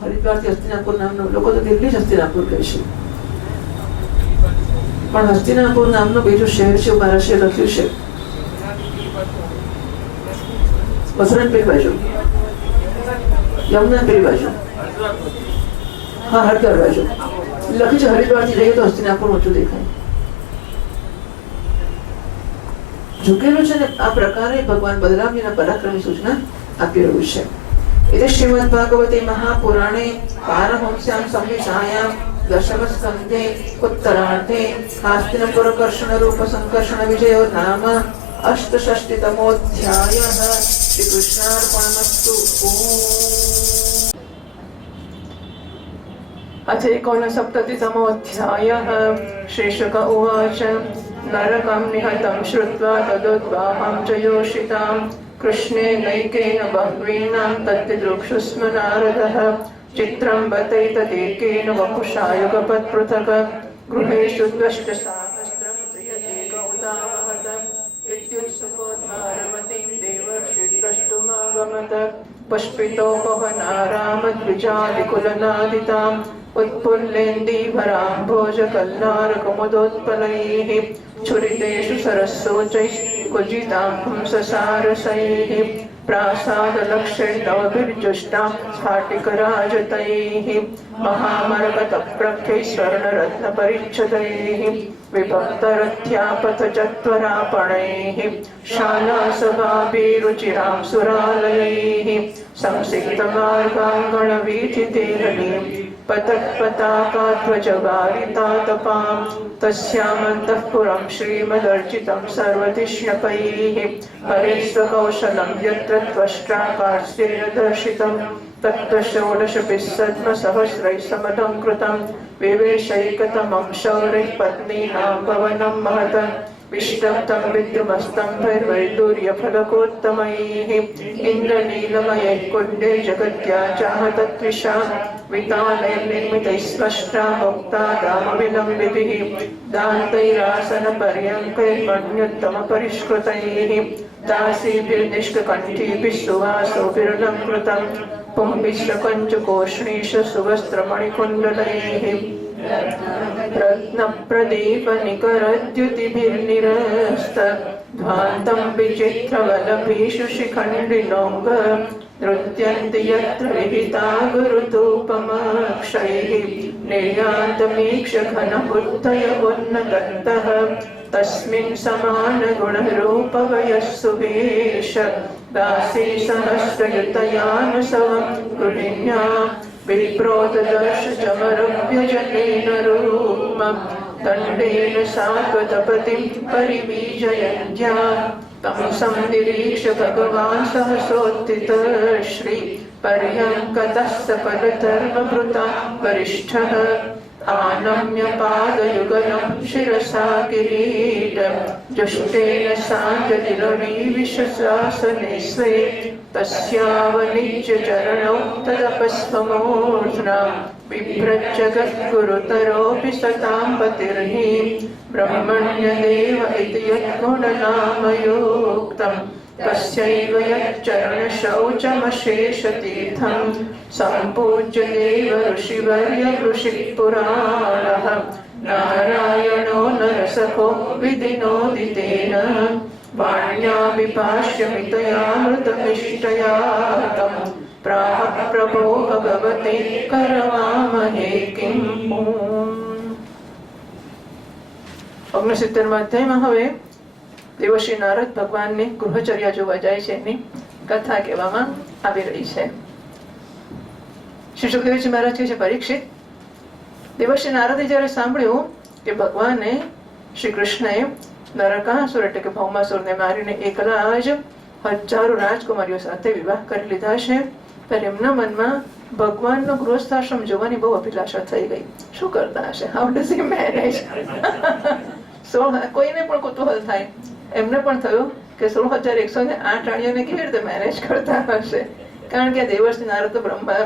હરિદ્વારથી હસ્તિનાપુર નામનું, લોકો તો દિલ્હી જ હસ્તિનાપુર કહે છે, પણ હસ્તિનાપુર નામનું બીજું શહેર છે મહારાષ્ટ્રે લખ્યું છે. મથુરા પેલી બાજુ, યમુના પેલી બાજુ, હા હરિદ્વાર બાજુ લખ્યું છે. હરિદ્વારથી જઈએ તો હસ્તિનાપુર ઊંચું દેખાય, ઝૂકેલું છે ને. આ પ્રકારે ભગવાન બલરામજીના પરાક્રમની સૂચના આપી રહ્યું છે. इति श्रीमद्भागवते महापुराणे पारमहंस्यां संहितायां दशमस्कन्धे उत्तरार्धे हस्तिनापुरकर्षणरूप संकर्षण विजयो नाम अष्टषष्टितमोऽध्यायः. श्रीकृष्णार्पणमस्तु. अथ एकोनसप्ततितमोऽध्यायः. श्रीशुक उवाच नरकं निहतं श्रुत्वा तदुद्वाहं च योषिताम् कृष्णे नैकेन बह्वीनां तद्दिदृक्षुस्म नारदः. चित्रं बतैतदेकेन वपुषा युगपत्पृथक् गृहेषु द्वष्टसाहस्रं प्रियदेक उदावहत इत्युत्सुकोद्धारमतीं देवर्षि द्रष्टुमागमत. पुष्पितोपवनारामद्विजादिकुलनादिताम् उत्पुल्लेन्दीभराम्भोजकल्लारकुमुदोत्पलैः छुरितेषु सरस्सोचैः कुजितां हंससारसैः प्रासादलक्षैर्नवभिर्जुष्टां स्फाटिकराजतैः महामरकतप्रख्यैः स्वर्णरत्नपरिच्छदैः विभक्तरथ्यापथचत्वरापणैः शालासभाभिरुचिरां सुरालयैः संसिक्तमार्गाङ्गणवीथितेरलीं पतत्पताकाध्वजवारितातपां तस्यामन्तःपुरं श्रीमदर्चितं सर्वतिष्णपैः हरेस्वकौशलं यत्र त्वष्ट्राकार्येण दर्शितं तत्र षोडशभिः सद्मसहस्रैः समलङ्कृतं विवेशैकतमं शौरैः पत्नीनां भवनं महतम् विष्टप्तं विद्रुमस्तम्भैर्वैदूर्यफलकोत्तमैः इन्द्रनीलमयैः कुण्डे जगत्या चाहतत्विषां वितानैर्निर्मितैः स्पष्टा मुक्ता रामविलम्बिभिः दान्तैरासनपर्यङ्कैर्मण्युत्तमपरिष्कृतैः दासीभिर्निष्ककण्ठीभिः सुवासोभिरलङ्कृतं पुंभिश्चकञ्चकोष्णीश सुवस्त्रमणिकुण्डलैः रत्नप्रदीपनिकरद्युतिभिर्निरस्तध्वान्तं विचित्रवलभीषु शिखण्डिनोऽङ्ग नृत्यन्ति यत्र विहिता गुरुतोपमक्षैः निर्यान्तमीक्षघनबुद्धयवोन्नतन्तः तस्मिन् समानगुणरूपवयः सुवेश दासी सहस्रयुतयानुसवं गृहिण्यां विप्रोददर्श चमरव्यजनेन रूपं दण्डेन सात्वतपतिं परिवीजयन्त्या तं संनिरीक्ष्य भगवान् सहसोत्थितः श्री पर्यङ्कतः सफलधर्मभृता वरिष्ठः आनम्य पादयुगलं शिरसा किरीटं जुष्टेन साञ्जलिरवीविशशासने स्वे तस्यावनिज्यचरणौ तदपस्वमूर्ध्ना बिभ्रच्च गद्गुरुतरोऽपि सतां पतिर्हि ब्रह्मण्यदेव इति यद्गुणनामयोक्तं तस्यैव यच्चरणशौचमशेषतीर्थं सम्पूज्य देव ऋषिवर्य ऋषिपुराणः नारायणो नरसखो विधिनोदितेन वाण्या विपाश्यमितयामृतमिष्टयातं प्राह प्रभो भगवते करवामहे किम्। 69 અધ્યાયમાં હવે દેવશ્રી નારદ ભગવાનની ગૃહચર્યા જોવા જાય છે, એની કથા કહેવામાં આવી રહી છે. શ્રી સુખદેવજી મહારાજ કહે છે, પરીક્ષિત, દેવશ્રી નારદે જ્યારે સાંભળ્યું કે ભગવાને શ્રી કૃષ્ણએ નરકાસુર એટલે કે ભૌમાસુરને મારીને એકલા જ હજારો રાજકુમારીઓ સાથે વિવાહ કરી લીધા છે, ત્યારે એમના મનમાં ભગવાનનો ગૃહસ્થાશ્રમ જોવાની બહુ અભિલાષા થઈ ગઈ. શું કરતા હશે? How does he manage? કોઈને પણ કુતૂહલ થાય. એમને પણ થયું કે 16,108 રાણીઓને કેવી રીતે મેનેજ કરતા હશે, કારણ કે દેવર્ષિ નારદ તો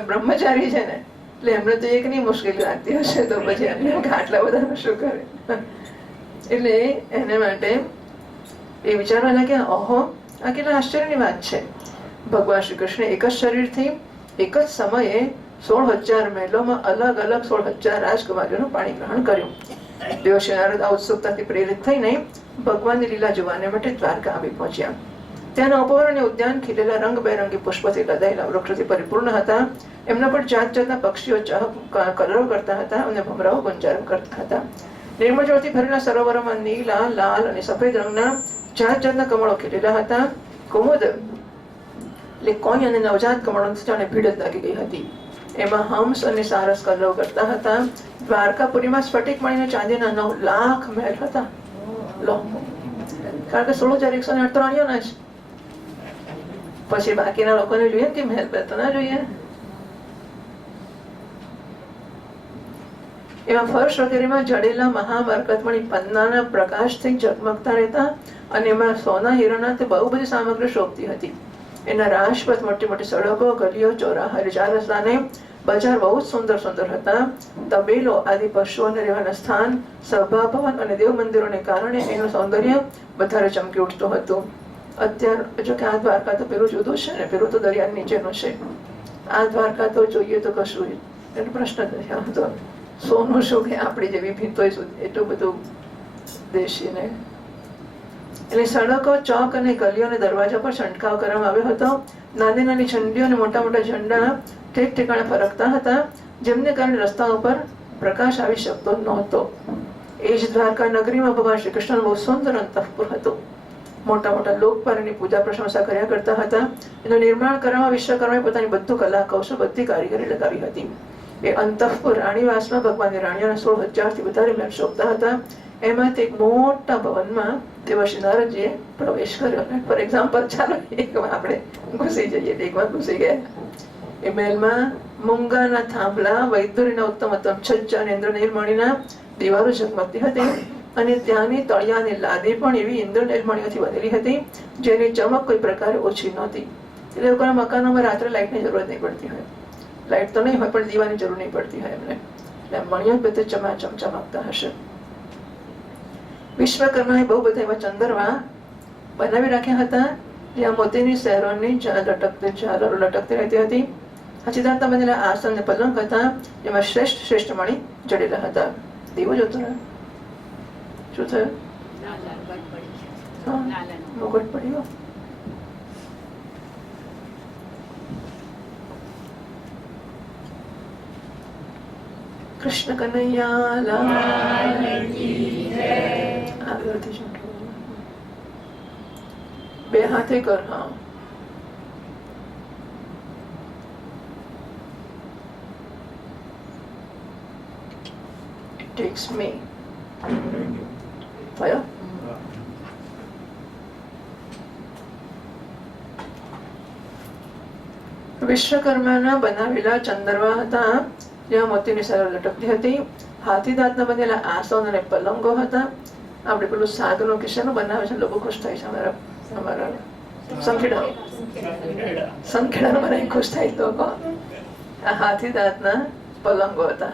બ્રહ્મચારી છે ને, એટલે એમને તો એકની મુશ્કેલી લાગતી હશે, તો પછી એમને આટલા બધા શું કરે. એટલે એને માટે એ વિચારવા લાગ્યા, ઓહો, આ કેટલા આશ્ચર્યની વાત છે. ભગવાન શ્રી કૃષ્ણે એક જ શરીરથી એક જ સમયે 16,000 મહેલોમાં અલગ અલગ 16,000 રાજકુમારીઓનું પાણી ગ્રહણ કર્યું. દેવશ્રી નારદ આ ઉત્સુકતાથી પ્રેરિત થઈને ભગવાનની લીલા જોવાને માટે દ્વારકા આવી પહોંચ્યા. ત્યાંના ઉપવન ઉદ્યાન ખીલેલા રંગબેરંગી પુષ્પથી લદાયેલા વૃક્ષોથી પરિપૂર્ણ હતા. એમના પર જાત જાતના પક્ષીઓ કલરો કરતા હતા અને ભમરાઓ ગુંજારો કરતા હતા. નિર્મળ જળથી ભરેલા સરોવરોમાં નીલા, લાલ અને સફેદ રંગના જાત જાતના કમળો ખીલેલા હતા. કુમુદ એટલે કોઈ અને નવજાત કમળો જાણે ભીડ જ લાગી ગઈ હતી. એમાં હંસ અને સારસ કલરો કરતા હતા. દ્વારકાપુરીમાં સ્ફટિક મણીના ચાંદીના 9 લાખ મહેલ હતા. લો, કારણ કે 16,108 રાણીઓના જ. પછી બાકીના લોકોને જોઈએ કે મહેલ તો ના જોઈએ. એમાં ફર્શ વગેરેમાં જડેલા મહામરકતમણી પન્નાના પ્રકાશથી ઝગમગતા રહેતા અને એમાં સોના હીરાના તે બહુ બધી સામગ્રી શોભતી હતી. એના રાજપથ મોટી મોટી સડકો, ગલીઓ, ચોરાહા, ચાર રસ્તાને બજાર બહુ જ સુંદર સુંદર હતા. તબેલો આદિ પશુઓને રહેવાના સ્થાન, સભા ભવન અને દેવ મંદિરોને કારણે એનું સૌંદર્ય વધારે ચમકી ઉઠતું હતું. અત્યારે જો કે આ દ્વારકા તો પેલું જુદું છે ને, પેલું તો દરિયા નીચેનું છે. આ દ્વારકા તો જોઈએ તો કશું એનો પ્રશ્ન જ નથી આવતો. સોનું શું કે આપણી જેવી ભીંતોય એટલું બધું દેશી ને એટલે સડકો, ચોક અને ગલીઓ અને દરવાજા પર છંટકાવ કરવામાં આવ્યો હતો. નાની નાની ઝંડીઓ અને મોટા મોટા ઝંડા ઠેક ઠેકાણે ફરકતા હતા, જેમને કારણે રસ્તા ઉપર પ્રકાશ આવી શકતો નહોતો. એ જ દ્વારકા નગરીમાં ભગવાન શ્રી કૃષ્ણનું બહુ સુંદર અંતઃપુર હતું. મોટા મોટા લોકપાલની પૂજા પ્રશંસા કર્યા કરતા હતા. એનું નિર્માણ કરવામાં વિશ્વકર્માએ પોતાની બધું કલા કૌશલ, બધી કારીગરી લગાવી હતી. એ અંતઃપુર રાણીવાસમાં ભગવાનની રાણીઓના 16,000થી વધારે મહેલ શોભતા હતા. એમાંથી એક મોટા ભવનમાં દેવર્ષિ નારદજીએ પ્રવેશ કર્યો. ફોર એક્ઝામ્પલ, ચાલો એકમાં આપણે ઘૂસી જઈએ. એકમાં ઘૂસી ગયા. એ મહેલમાં મૂંગાના થાંભલા, વૈદુર્યના ઉત્તમ ઉત્તમ છજ્જા અને ઇન્દ્રનીલમણીના દિવાલો ઝગમગતી હતી. અને ત્યાંની તળિયાની લાદી પણ એવી ઇન્દ્રનીલમણીઓથી બનેલી હતી, જેની ચમક કોઈ પ્રકારે ઓછી નહોતી. એટલે લોકોના મકાનોમાં રાત્રે લાઇટની જરૂરત નહીં પડતી હોય. લાઇટ તો નહીં હોય, પણ દીવાની જરૂર નહીં પડતી હોય એમને. એટલે મણીઓ બધે ચમાચમ ચમકતા હશે. વિશ્વકર્માએ બહુ બધા એવા ચંદરવા બનાવી રાખ્યા હતા, જ્યાં મોતીની શહેરોની ઝાલરો લટકતી રહેતી હતી. હચિદાનતા બનેલા આસન અને પલંગ હતા, જેમાં શ્રેષ્ઠ શ્રેષ્ઠ મણી જડેલા હતા. દીવો જોતો રહ્યો. શું થયું? મુગટ પડ્યો. કૃષ્ણ કનૈયા લાલ કી જય. આગળથી બે હાથે કર. હા, it takes me. થયો? વિશ્વકર્માના બનાવેલા ચંદરવા હતા, જ્યાં મોતીની સરળ લટકતી હતી. હાથી દાંતના બનેલા આસન અને પલંગો હતા. આપણે પેલું સાગનો કિસ્સાનું બનાવે છે, લોકો ખુશ થાય છે. અમારા સંખેડા મને ખુશ થાય લોકો. આ હાથી દાંતના પલંગો હતા,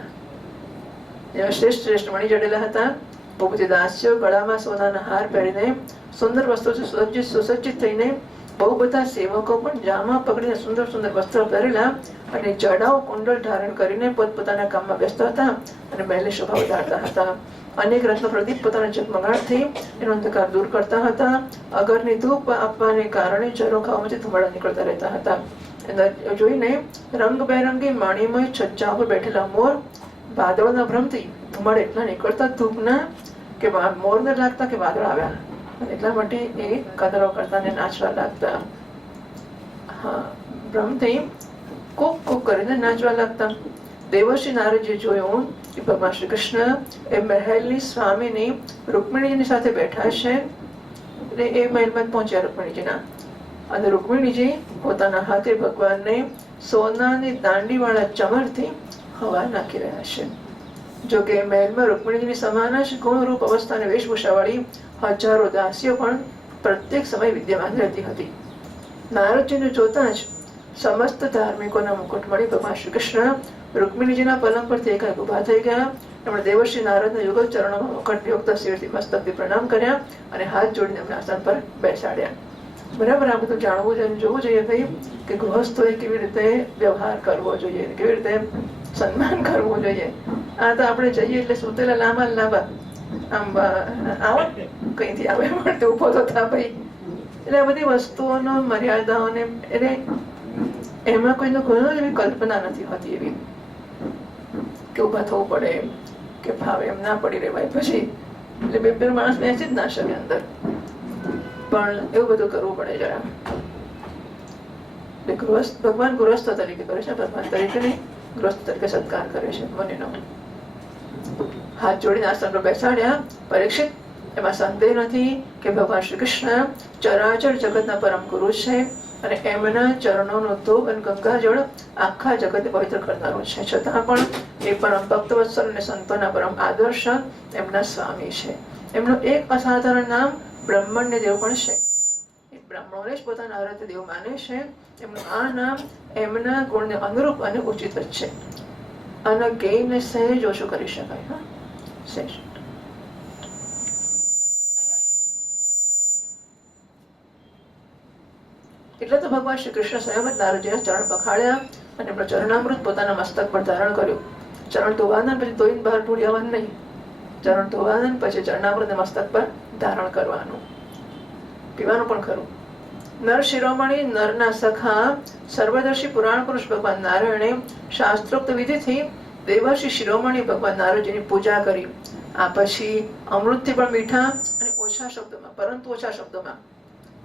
જેમાં શ્રેષ્ઠ શ્રેષ્ઠ મણી જડેલા હતા. બહુ બધી દાસીઓ ગળામાં સોનાના હાર પહેરીને, સુંદર વસ્ત્રોથી સુસજ્જિત થઈને, બહુ બધા સેવકો પણ જામા પકડીને સુંદર સુંદર વસ્ત્રો પહેરેલા અને જડાઓ કુંડળ ધારણ કરીને પોતપોતાના કામમાં વ્યસ્ત હતા અને મહેલની શોભા વધારતા હતા. અનેક રત્ન પ્રદીપ પોતાના ઝગમગાટથી એનો અંધકાર દૂર કરતા હતા. અગરની ધૂપ આપવાને કારણે ઝરોખાઓમાંથી ધુમાડા નીકળતા રહેતા હતા. જોઈને રંગબેરંગી માણીમય છજ્જા પર બેઠેલા મોર વાદળોના ભ્રમથી ધુમાડા એટલા નીકળતા ધૂપના કે મોરને લાગતા કે વાદળ આવ્યા. એટલા માટે એ કદરો કરતા ને નાચવા લાગતા. હા, ભ્રમથી કોક કોક કરીને નાચવા લાગતા. દેવર્ષિ નારદજીએ જોયું કે ભગવાન શ્રી કૃષ્ણ એ મહેલની સ્વામીની રૂકમિણીજીની સાથે બેઠા છે. એટલે એ મહેલમાં પહોંચ્યા રૂકમિણીજીના. અને રૂકમિણીજી પોતાના હાથે ભગવાનને સોનાની દાંડીવાળા ચમરથી હવા નાખી રહ્યા છે. જો કે મહેલમાં રૂકમિણીજીની સમાન જ ગુણરૂપ અવસ્થા અને વેશભૂષાવાળી હજારો દાસીઓ પણ પ્રત્યેક સમય વિદ્યમાન રહેતી હતી. નારદજીને જોતા જ સમસ્ત ધાર્મિકોના મુકુટ મળી ભગવાન શ્રી કૃષ્ણ રૂકમિણીજીના પલંગ પરથી એકાએક ઉભા થઈ ગયા. તેમણે દેવર્ષિ નારદના યુગલ ચરણોમાં મુકટ યોગતા શિરથી મસ્તકથી પ્રણામ કર્યા અને હાથ જોડીને એમના આસન પર બેસાડ્યા. બરાબર, આ બધું જાણવું જોઈએ, જોવું જોઈએ ભાઈ કે ગૃહસ્થોએ કેવી રીતે વ્યવહાર કરવો જોઈએ, કેવી રીતે સન્માન કરવું જોઈએ. આ તો આપણે જઈએ એટલે સુતેલા લાંબા લાંબા આમ આવો કઈથી આવે મળते ઉભો તો થા ભાઈ. એટલે આ બધી વસ્તુઓનો મર્યાદાઓને એટલે એમાં કોઈનો કોઈ એવી કલ્પના નથી હોતી એવી કે ઉભા થવું પડે કે ફાવે એમ ના પડી રહેવાય. પછી એટલે બે માણસ બેસી જ ના શકે અંદર, પણ એવું બધું કરવું પડે જરા. ભગવાન ગૃહસ્થ તરીકે કરે છે, ભગવાન તરીકે નહીં, ગૃહસ્થ તરીકે સત્કાર કરે છે મનીનો. હાથ જોડીને આસન પર બેસાડ્યા. પરીક્ષિત, એમાં સંદેહ નથી કે ભગવાન શ્રી કૃષ્ણ ચરાચર જગતના પરમ ગુરુ છે અને એમના ચરણોનો ધોગ અને ગંગાજળ આખા જગતને પવિત્ર કરનારું છે. છતાં પણ એ પરમ ભક્તવત્સલ અને સંતોના પરમ આદર્શ એમના સ્વામી છે. એમનું એક અસાધારણ નામ બ્રહ્મણ્ય દેવ પણ છે. બ્રાહ્મણોને જ પોતાના આરાધ્ય દેવ માને છે. એમનું આ નામ એમના ગુણને અનુરૂપ અને ઉચિત જ છે. આના ગેઇનને સહેજ ઓછું કરી શકાય. હા, સહેજ. એટલે તો ભગવાન શ્રી કૃષ્ણ સ્વયં જ નારદજીના ચરણ પખાડ્યા અને એમનો ચરણામૃત પોતાના મસ્તક પર ધારણ કર્યું. ચરણ ધોવાના પછી ધોઈને બહાર ઢોળ્યાવાનું નહીં. ચરણ ધોવાના પછી ચરણામૃત મસ્તક પર ધારણ કરવાનું. પીવાનું પણ ખરું. નર શિરોમણી નરના સખા સર્વદર્શી પુરાણ પુરુષ ભગવાન નારાયણે શાસ્ત્રોક્ત વિધિથી દેવર્ષિ શિરોમણી ભગવાન નારદજીની પૂજા કરી. આ પછી અમૃતથી પણ મીઠા અને ઓછા શબ્દોમાં, પરંતુ ઓછા શબ્દોમાં,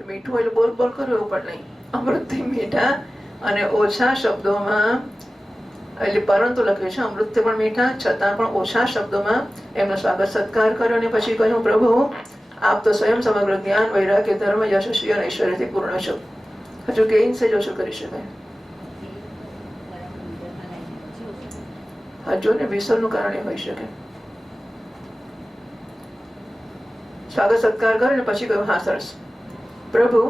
મીઠું એટલે બોલ બોલ કર્યું એવું પણ નહીં, અમૃતથી મીઠા અને ઓછા શબ્દોમાં, એટલે પરંતુ લખ્યું છે અમૃતથી પણ મીઠા છતાં પણ ઓછા શબ્દોમાં એમનો સ્વાગત સત્કાર કર્યો. અને પછી કહ્યું, પ્રભુ આપ તો સ્વયં સમગ્ર જ્ઞાન વૈરાગ્ય ધર્મ યશસ્વી અને ઐશ્વર્યથી પૂર્ણ છો. હજુ કેઈન સે ઓછું કરી શકાય? હજુ ને વિસરનું કારણ એ હોઈ શકે. સ્વાગત સત્કાર કરે ને પછી કહ્યું, હા સરસ પ્રભુ,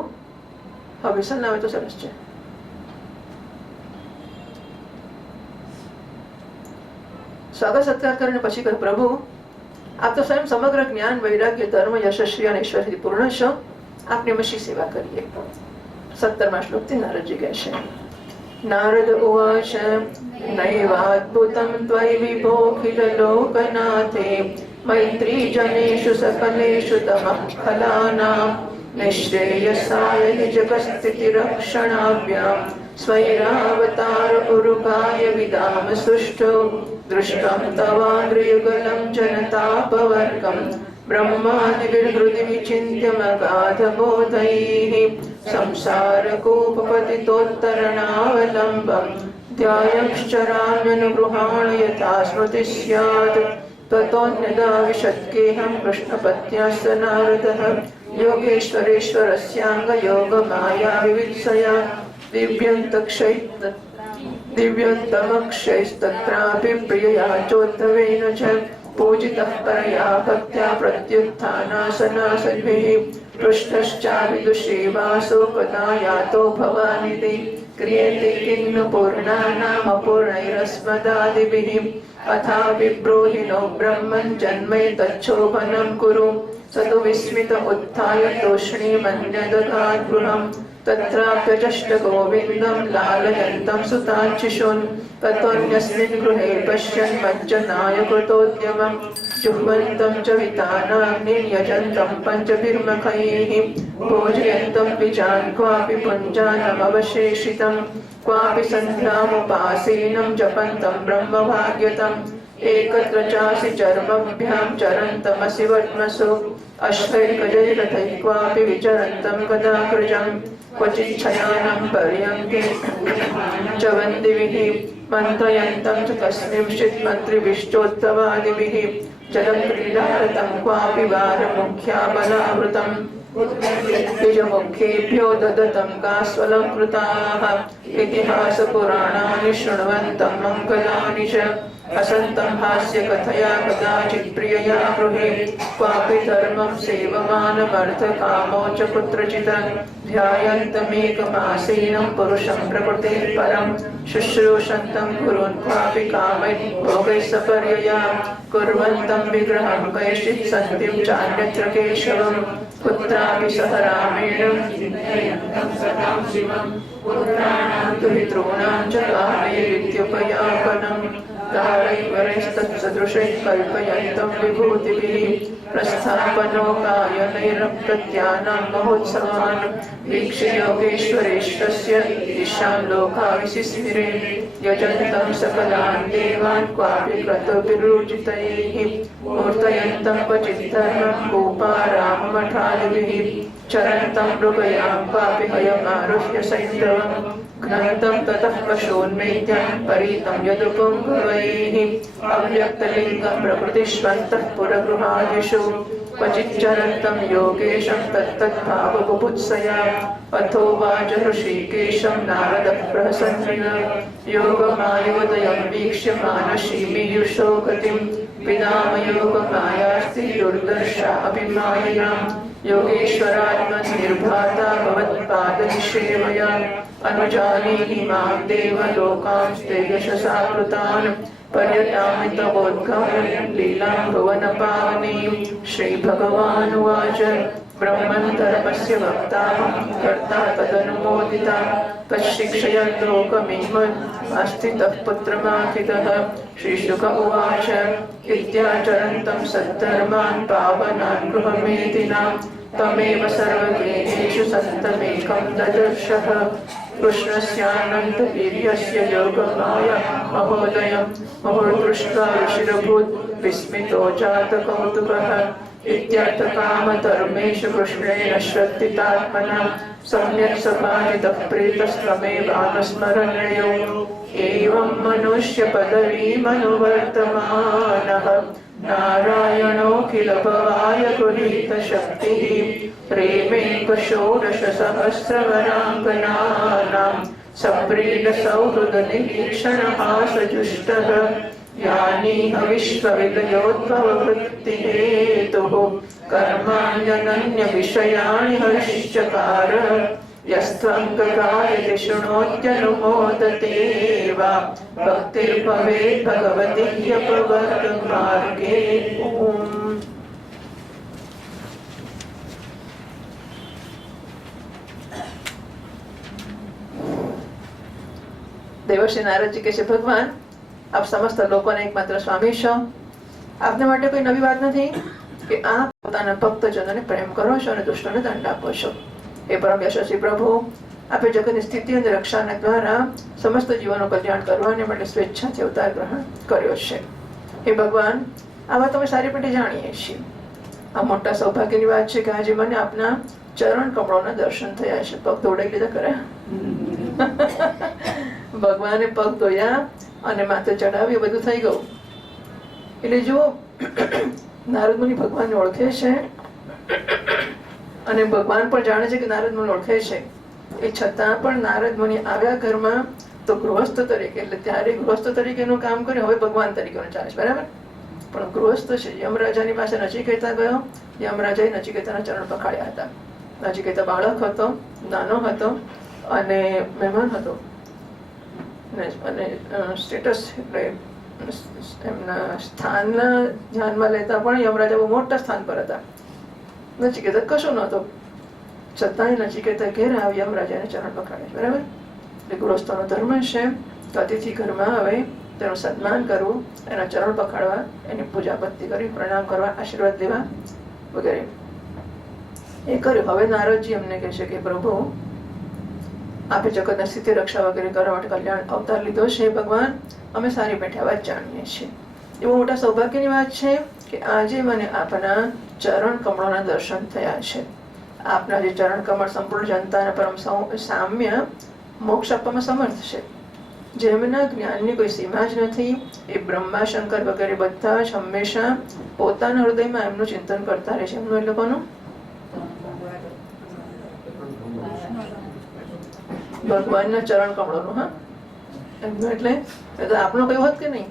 હા વિસર ના હોય તો સરસ છે. સ્વાગત સત્કાર કરીને પછી કહ્યું, પ્રભુ આપ તો સ્વયં સમગ્ર જ્ઞાન વૈરાગ્ય ધર્મ યશસ્વી અને ઈશ્વરથી પૂર્ણ છો. આપની મશી સેવા કરીએ. 17મા શ્લોકથી નારદજી કહે છે, નારદ ઉવાચ નૈવાદ્ભુતમ ત્વયિ વિભોખિલ લોકનાથે મૈત્રી જનેષુ સકલેષુ તમઃ ખલાનાં નિશ્રેયસાય નિજગસ્થિતિ રક્ષણાભ્યામ સ્વૈરાવતાર ઉરુકાય વિદામ સુષ્ઠો દૃષ્ટમ તવાંગ્રયુગલમ જનતાપવર્ગમ બ્રહ્માદિવિહૃદિ વિચિન્ત્યમગાધબોધૈઃ સંસારકૂપપતિતોત્તરણાવલંબમ ध्यायश्चराम्यनुगृहाण यथा स्मृति स्यात् ततोऽन्यदा विशद्गेहं कृष्णपत्न्याश्च नारदः योगेश्वरेश्वरस्याङ्गयोगमाया विवित्सया दिव्योत्तमक्षैस्तत्रापि प्रियया चोद्धवेन च पूजितः परया भक्त्या प्रत्युत्थानासनासद्भिः पृष्ठश्चाविदुषे वासोपदायातो भवानिति क्रियते किन्नु पूर्णानामपूर्णैरस्मदादिभिः अथा विब्रूहिणो ब्रह्मन् जन्मैतच्छोभनं कुरु स तु विस्मित उत्थाय तूष्णीमन्यदधात् गृहम् तत्राप्यजष्ट गोविन्दं लालयन्तं सुताच्छिशून् ततोऽन्यस्मिन् गृहे पश्यन् मज्जनाय कृतोद्यमं जुह्वन्तं च वितानाग्निं यजन्तं पञ्चभिर्मखैः पूजयन्तं विजान् क्वापि पुञ्जानमवशेषितं क्वापि सन्ध्यामुपासीनं जपन्तं ब्रह्मभाग्यतम् एकत्र चासि चर्मभ्यां चरन्तमसि वर्त्मसु अश्वैर्गजैरथैः क्वापि विचरन्तं गदाग्रजं क्वचिच्छयानं पर्यङ्के च वन्दिभिः मन्त्रयन्तं च कस्मिंश्चित् मन्त्रिभिश्चोत्सवादिभिः जलक्रीडारतं क्वापि वारमुख्याबलावृतं द्विजमुखेभ्यो ददतं कास्वलङ्कृताः इतिहासपुराणानि शृण्वन्तं मङ्गलानि च असन्तं हास्यकथया कदाचित् प्रियया गृहे क्वापि धर्मं सेवमानमर्थकामो च कुत्रचित् ध्यायन्तमेकमासीनं पुरुषं प्रकृतेः परं शुश्रूषन्तं कुरुन् क्वापि कामैः भोगैः सपर्यया कुर्वन्तं विग्रहं कैश्चित् सन्तिं चान्यत्र केशवं कुत्रापि सह रामेण पुत्राणां दुहितॄणां च कालेरित्युपयापनम् तारैवरैस्तत्सदृशैः कल्पयन्तं विभूतिभिः प्रस्थापनो गायनैरप्रत्यानां महोत्सवान् वीक्ष्य योगेश्वरेश्वरस्य दिशां लोकाविसिस्मिरे यजन्तं सकलान् देवान् क्वापि क्रतुभिरुचितैः मूर्तयन्तं क्वचिद्धर्मं गोपाराममठादिभिः चरन्तं मृगयां क्वापि हयमारुह्य सैन्धवम् घ्नन्तं ततः पशून्मेद्यं परीतं यदुपुङ्गवैः अव्यक्तलिङ्गं प्रकृतिष्वन्तः पुरगृहादिषु क्वचिच्चरन्तं योगेशं तत्तद्भावबुभुत्सया अथो वाच ऋषिकेशं नारदः प्रहसन्निव योगमायोदयं वीक्ष्य मानसीमीयुषो गतिं विदामयोगमायास्ति दुर्दर्शा अभिमायिनां योगेश्वरात्मनिर्भाता भवत्पादनिषेवया अनुजानीहि मां देव लोकांस्ते यशसा कृतान् पर्यटामि तवोद्गारं लीलां भुवनपावनीं श्रीभगवानुवाच ब्रह्मन् धर्मस्य वक्तामं कर्ता तदनुमोदिता तच्छिक्षयन् लोकमिमम् आस्थितः पुत्रमाखितः। श्रीशुक उवाच इत्याचरन्तं सद्धर्मान् पावनान् गृहमेधिनां तमेव सर्वज्ञेषु सन्तमेकं ददर्शः। कृष्णस्यानन्दवीर्यस्य योगमाया महोदयं मुहुर्दृष्ट्वा ऋषिरभूत् विस्मितो जातकौतुकः। इत्यर्थकामधर्मेषु कृष्णेन श्रद्धितात्मना सम्यक् सभाजितः प्रीतस्त्वमेवानुस्मरण्यो। एवं मनुष्यपदवीमनुवर्तमानः नारायणोऽखिल भवाय गृहीतशक्तिः। प्रेमेकषोडशसहस्रवराङ्गनानां सप्रीडसौहृदनिरीक्षणहासजुष्टः। यानीह विश्वविलयोद्भववृत्तिहेतुः कर्माण्यनन्यविषयाणि हरिश्चकार। यस्त्वङ्गकायति शृणोत्यनुमोदते वा भक्तिर्भवेत् भगवति ह्यपवर्गमार्गे। देवर्षि नारदजी કહે છે, ભગવાન આપ સમસ્ત લોકોને એકમાત્ર સ્વામી છો. આપને માટે કોઈ નવી વાત નથી કે આપ પોતાના ભક્તજનોને પ્રેમ કરો છો અને દુષ્ટોને દંડ આપો છો. એ પરમ યશસ્વી પ્રભુ, આપે જગતની સ્થિતિ અને રક્ષાના દ્વારા સમસ્ત જીવોનું કલ્યાણ કરવાને માટે સ્વેચ્છાથી અવતાર ગ્રહણ કર્યો છે. હે ભગવાન, આ વાત અમે સારી રીતે જાણીએ છીએ. આ મોટા સૌભાગ્યની વાત છે કે આજે મને આપના ચરણ કમળોના દર્શન થયા છે. પગ ધોડાઈ લીધા ખરા? ભગવાને પગ ધોયા અને માથે ચડાવ્યું, બધું થઈ ગયું. એટલે જો નારદ મુનિ ભગવાનને ઓળખે છે અને ભગવાન પણ જાણે છે કે નારદ મુનિ ઓળખે છે, એ છતાં પણ નારદ મુનિ આવ્યા ઘરમાં તો ગૃહસ્થ તરીકે, એટલે ત્યારે ગૃહસ્થ તરીકેનું કામ કર્યું, હવે ભગવાન તરીકેનું ચાલે છે, બરાબર? પણ ગૃહસ્થ છે. યમરાજાની પાસે નચિકેતા ગયો. યમરાજાએ નચિકેતાના ચરણ પખાડ્યા હતા. નચિકેતા બાળક હતો, નાનો હતો અને મહેમાન હતો અને સ્ટેટસ એટલે એમના સ્થાનના ધ્યાનમાં લેતા પણ યમરાજા બહુ મોટા સ્થાન પર હતા. નચિકેતા કશું નહોતો, છતાંય નચિકેતા ઘેર આવી યમરાજાને ચરણ પકડાય, બરાબર? એટલે ગૃહસ્થનો ધર્મ છે તો અતિથિ ઘરમાં આવે તેનું સન્માન કરવું, એના ચરણ પકડવા, એની પૂજા ભક્તિ કરી, પ્રણામ કરવા, આશીર્વાદ લેવા વગેરે એ કર્યું. હવે નારદજી એમને કહે છે કે પ્રભુ, આપે જગતના સ્થિતિ રક્ષા વગેરે કરવા માટે કલ્યાણ અવતાર લીધો છે. ભગવાન, અમે સારી પેઠે વાત જાણીએ છીએ. એ બહુ મોટા સૌભાગ્યની વાત છે કે આજે મને આપના ચરણ કમળોના દર્શન થયા છે. આપના જે ચરણ કમળ સંપૂર્ણ જનતાના પરમ સામ્ય મોક્ષ આપવામાં સમર્થ છે. જેમના જ્ઞાનની કોઈ સીમા જ નથી, એ બ્રહ્મા શંકર વગેરે બધા જ હંમેશા પોતાના હૃદયમાં એમનું ચિંતન કરતા રહે છે. એમનું એટલે કોનું? ભગવાનના ચરણ કમળોનું. હા, એમનું એટલે આપણું કયું હોત કે નહીં?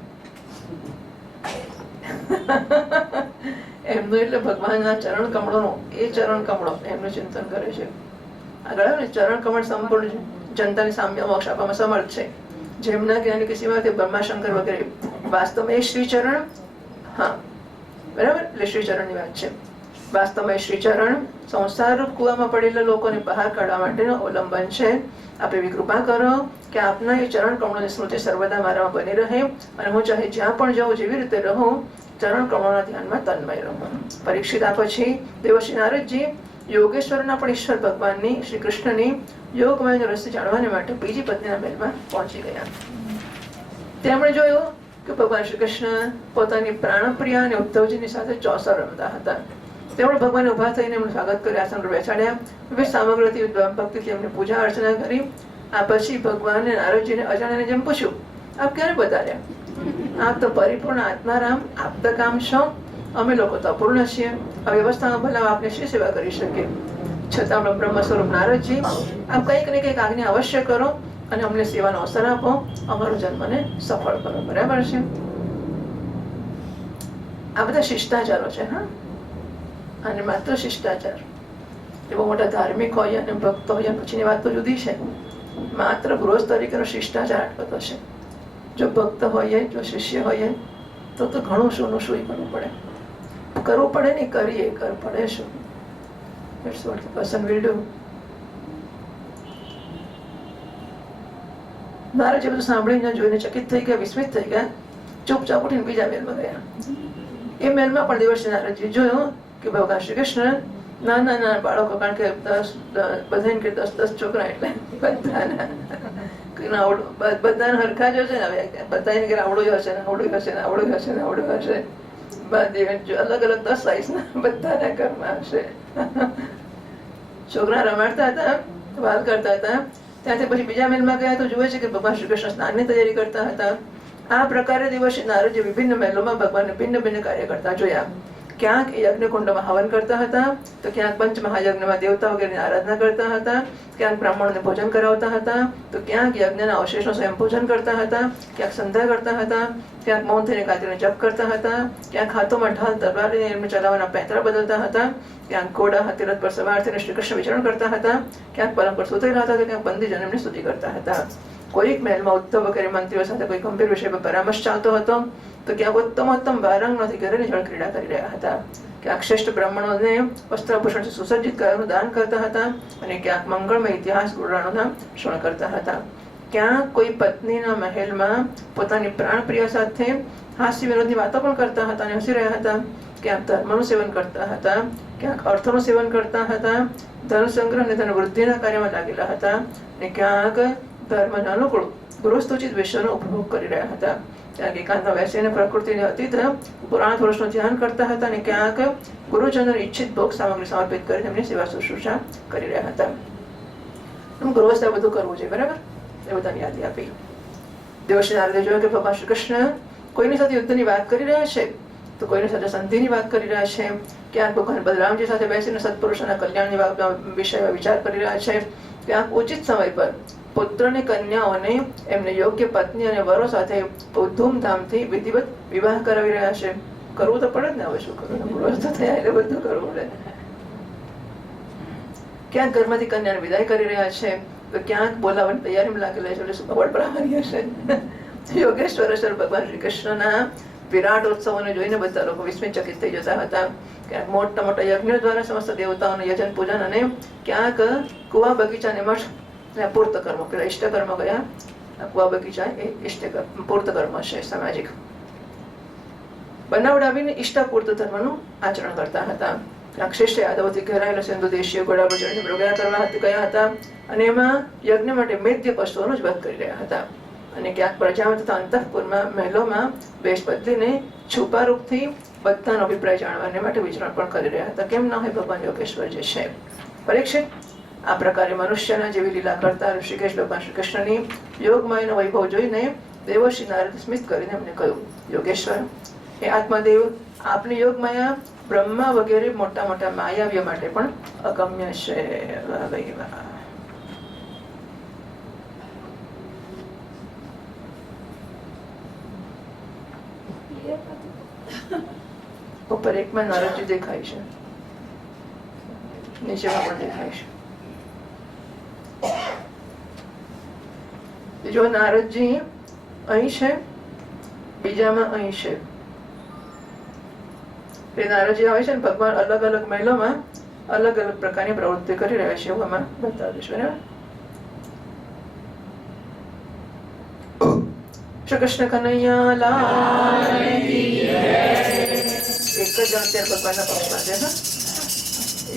એમનું એટલે ભગવાનના ચરણ કમળોનું, એ ચરણ કમળો એમનું ચિંતન કરે છે. આગળ ને ચરણ કમળ સંપૂર્ણ જનતાની સામ્ય મોક્ષ આપવામાં સમર્થ છે. જેમના જ્ઞાની કે સીમા બ્રહ્માશંકર વગેરે વાસ્તવમાં એ શ્રીચરણ. હા, બરાબર? એટલે શ્રીચરણની વાત છે. વાસ્તવમાં શ્રીચરણ સંસાર કુવામાં પડેલા લોકોને બહાર કાઢવા માટેનો અવલંબન છે. આપ એવી કૃપા કરો કે આપના એ ચરણ કમળોની સ્મૃતિ સર્વદા મારામાં બની રહે અને હું ચાહે જ્યાં પણ જાઉં, જેવી રીતે રહું, ચરણ કમળોના ધ્યાનમાં તન્મય રહું. પરીક્ષિત આ પછી દેવર્ષિ નારદજી યોગેશ્વરના પણ ઈશ્વર ભગવાનની શ્રી કૃષ્ણની યોગમય રસ જાણવાને માટે બીજી પત્નીના મહેલમાં પહોંચી ગયા. તેમણે જોયું કે ભગવાન શ્રી કૃષ્ણ પોતાની પ્રાણપ્રિયા અને ઉદ્ધવજીની સાથે ચોસર રમતા હતા. તેમણે ભગવાન ઉભા થઈને એમનું સ્વાગત કરી આસન પર બેસાડ્યા. વિવિધ સામગ્રીથી ભક્તિથી એમને પૂજા અર્ચના કરી. આ પછી ભગવાને નારદજીને અજાણ્યાને જેમ પૂછ્યું, આપ ક્યારે પધાર્યા? આપ તો પરિપૂર્ણ આત્મારામ આપ્તકામ છો. અમે લોકો તો અપૂર્ણ છીએ. આ વ્યવસ્થામાં ભલા આપને શી સેવા કરી શકીએ? છતાં બ્રહ્મ સ્વરૂપ નારદજી, આપ કંઈક ને કંઈક આજ્ઞા અવશ્ય કરો અને અમને સેવાનો અવસર આપો. અમારો જન્મને સફળ કરો. બરાબર છે? આ બધા શિષ્ટાચારો છે. હા, અને માત્ર શિષ્ટાચાર. એ બહુ મોટા ધાર્મિક હોય અને ભક્ત હોય પછીની વાત તો જુદી છે. માત્ર ગૃહસ્થ તરીકેનો શિષ્ટાચાર આટલો તો છે. જો ભક્ત હોઈએ, જો શિષ્ય હોઈએ તો ઘણું શું કરવું પડે. કરવું પડે નહીં, કરીએ કર પડે શું. That's what the person will do. Narad જે બધું સાંભળીને જોઈને ચકિત થઈ ગયા, વિસ્મિત થઈ ગયા, ચૂપચાપ ઉઠીને બીજા મહેલમાં ગયા. એ મહેલમાં પણ દેવર્ષિ નારદજી જોયું કે ભગવાન શ્રી કૃષ્ણ નાના નાના બાળકો, કારણ કે 10 કે 10 છોકરા, એટલે બધાને હરખા જ હશે ને, બધાને કે આવડું હશે ને આવડું હશે ને આવડું હશે ને આવડું હશે, અલગ અલગ 10 સાઈઝના બધાના ઘરમાં હશે. છોકરા રમાડતા હતા, વાત કરતા હતા. ત્યાંથી પછી બીજા મહેલમાં ગયા તો જુએ છે કે ભગવાન શ્રી કૃષ્ણ સ્નાનની તૈયારી કરતા હતા. આ પ્રકારે દેવર્ષિ નારદજી વિભિન્ન મહેલોમાં ભગવાનને ભિન્ન ભિન્ન કાર્ય કરતા જોયા. ક્યાંક યજ્ઞકુંડમાં હવન કરતા હતા, તો ક્યાંક પંચ મહાયજ્ઞમાં દેવતા વગેરેની આરાધના કરતા હતા, ક્યાંક બ્રાહ્મણોને ભોજન કરાવતા હતા, તો ક્યાંક યજ્ઞના અવશેષનો સ્વયં પૂજન કરતા હતા, ક્યાંક સંધ્યા કરતા હતા, ક્યાંક મૌન થઈને ગાયત્રીને જપ કરતા હતા, ક્યાંક હાથોમાં ઢાલ તલવાર લઈને એમને ચલાવવાના પેંતરા બદલતા હતા, ક્યાંક ઘોડા હાથી રથ પર સવાર થઈને શ્રી કૃષ્ણ વિચરણ કરતા હતા, ક્યાંક પલંગ પર સૂતેલા હતા, તો ક્યાંક બંદીજન એમની સ્તુતિ કરતા હતા. કોઈક મહેલમાં ઉદ્ધવ વગેરે મંત્રીઓ સાથે કોઈ ગંભીર વિષય પર પરામર્શ ચાલતો હતો, તો ક્યાંક ઉત્તમોત્તમ વારંગમાંથી ઘરેની જળ ક્રીડા કરી રહ્યા હતા, ક્યાંક શ્રેષ્ઠ બ્રાહ્મણોને વસ્ત્રાભૂષણથી સુસજ્જિત ગાયોનું દાન કરતા હતા, અને ક્યાંક મંગળમય ઇતિહાસ પુરાણોના શ્રવણ કરતા હતા. ક્યાંક કોઈ પત્નીના મહેલમાં પોતાની પ્રાણપ્રિય સાથે હાસ્ય વિનોદની વાતો પણ કરતા હતા અને હસી રહ્યા હતા, ક્યાંક ધર્મનું સેવન કરતા હતા, ક્યાંક અર્થનું સેવન કરતા હતા, ધન સંગ્રહ અને ધન વૃદ્ધિના કાર્યમાં લાગેલા હતા, અને ક્યાંક ધર્મને અનુકૂળ ગૃહસ્થોચિત વિષયનો ઉપભોગ કરી રહ્યા હતા, ક્યાંક એકાંતમાં બેસીને પ્રકૃતિને અતીત પુરાણ પુરુષનું ધ્યાન કરતા હતા, અને ક્યાંક ગુરુજનોને ઈચ્છિત ભોગ સામગ્રી સમર્પિત કરી તેમની સેવા શુશ્રૂષા કરી રહ્યા હતા. ગૃહસ્થ બધું કરવું જોઈએ, બરાબર? એ બધાની યાદી આપી. દેવર્ષિ નારદે જોયું કે ભગવાન શ્રી કૃષ્ણ કોઈની સાથે યુદ્ધની વાત કરી રહ્યા છે, તો કોઈની સાથે સંધિની વાત કરી રહ્યા છે, ક્યાંક ભગવાન બલરામજી સાથે બેસીને સત્પુરુષોના કલ્યાણની વિષયમાં વિચાર કરી રહ્યા છે, ક્યાંક ઉચિત સમય પર પુત્ર અને કન્યાઓને એમને યોગ્ય પત્ની અને વરો સાથે ધૂમધામથી વિધિવત વિવાહ કરાવી રહ્યા છે. કરવું તો પડે જ ને, હવે શું કરવું, ગૃહસ્થ થયા એટલે બધું કરવું પડે. ક્યાંક ઘરમાંથી કન્યાને વિદાય કરી રહ્યા છે, તો ક્યાંક બોલાવવાની તૈયારીમાં લાગેલા છે, એટલે શું બળપ્રહારી હશે. યોગેશ્વર ભગવાન શ્રી કૃષ્ણના વિરાટ ઉત્સવોને જોઈને બધા લોકો વિસ્મયચકિત થઈ જતા હતા. ક્યાંક મોટા મોટા યજ્ઞો દ્વારા સમસ્ત દેવતાઓને યજન પૂજન, અને ક્યાંક કુવા બગીચાને મઠ પૂર્ત કર્મ, પેલા ઇષ્ટકર્મ ગયા, કુવા બગીચા એ ઇષ્ટકર્મ પૂર્ત કર્મ છે, સામાજિક બનાવડાવીને ઇષ્ટાપૂર્ત ધર્મનું આચરણ કરતા હતા. ક્યાંક શ્રેષ્ઠ યાદવોથી ઘેરાયેલો સિંધુ દેશીય ઘોડા પર ચડીને મૃગયા કરવા ગયા હતા, અને એમાં યજ્ઞ માટે મેદ્ય પશુઓનો જ વધ કરી રહ્યા હતા. અને ક્યાંક પ્રજામાં તથા અંતઃપુરમાં મહેલોમાં વેશ બદલીને છુપા રૂપથી બધાનો અભિપ્રાય જાણવાને માટે વિચરણ પણ કરી રહ્યા હતા. કેમ ના હોય ભગવાન યોગેશ્વર જે છે. પરીક્ષિત, આ પ્રકારે મનુષ્યના જેવી લીલા કરતા ઋષિકેશ ભગવાન શ્રી કૃષ્ણની યોગમાયાનો વૈભવ જોઈને દેવર્ષિ નારદ સ્મિત કરીને એમને કહ્યું, યોગેશ્વર, હે આત્માદેવ, આપની યોગમાયા બ્રહ્મા વગેરે મોટા મોટા માયાવીઓ માટે પણ અગમ્ય છે. ઉપર એકમાં નારદજી દેખાય છે, નીચેમાં પણ દેખાય છે. જો નારદજી અહીં છે, બીજામાં અહીં છે. એ નારદજી આવે છે ને, ભગવાન અલગ અલગ મહેલોમાં અલગ અલગ પ્રકારની પ્રવૃત્તિ કરી રહ્યા છે, એવું આમાં બતાવ્યું છે, બરાબર? શ્રી કૃષ્ણ કનૈયા લાલ. એક જ જણ અત્યારે ભગવાનના પક્ષમાં છે, હા,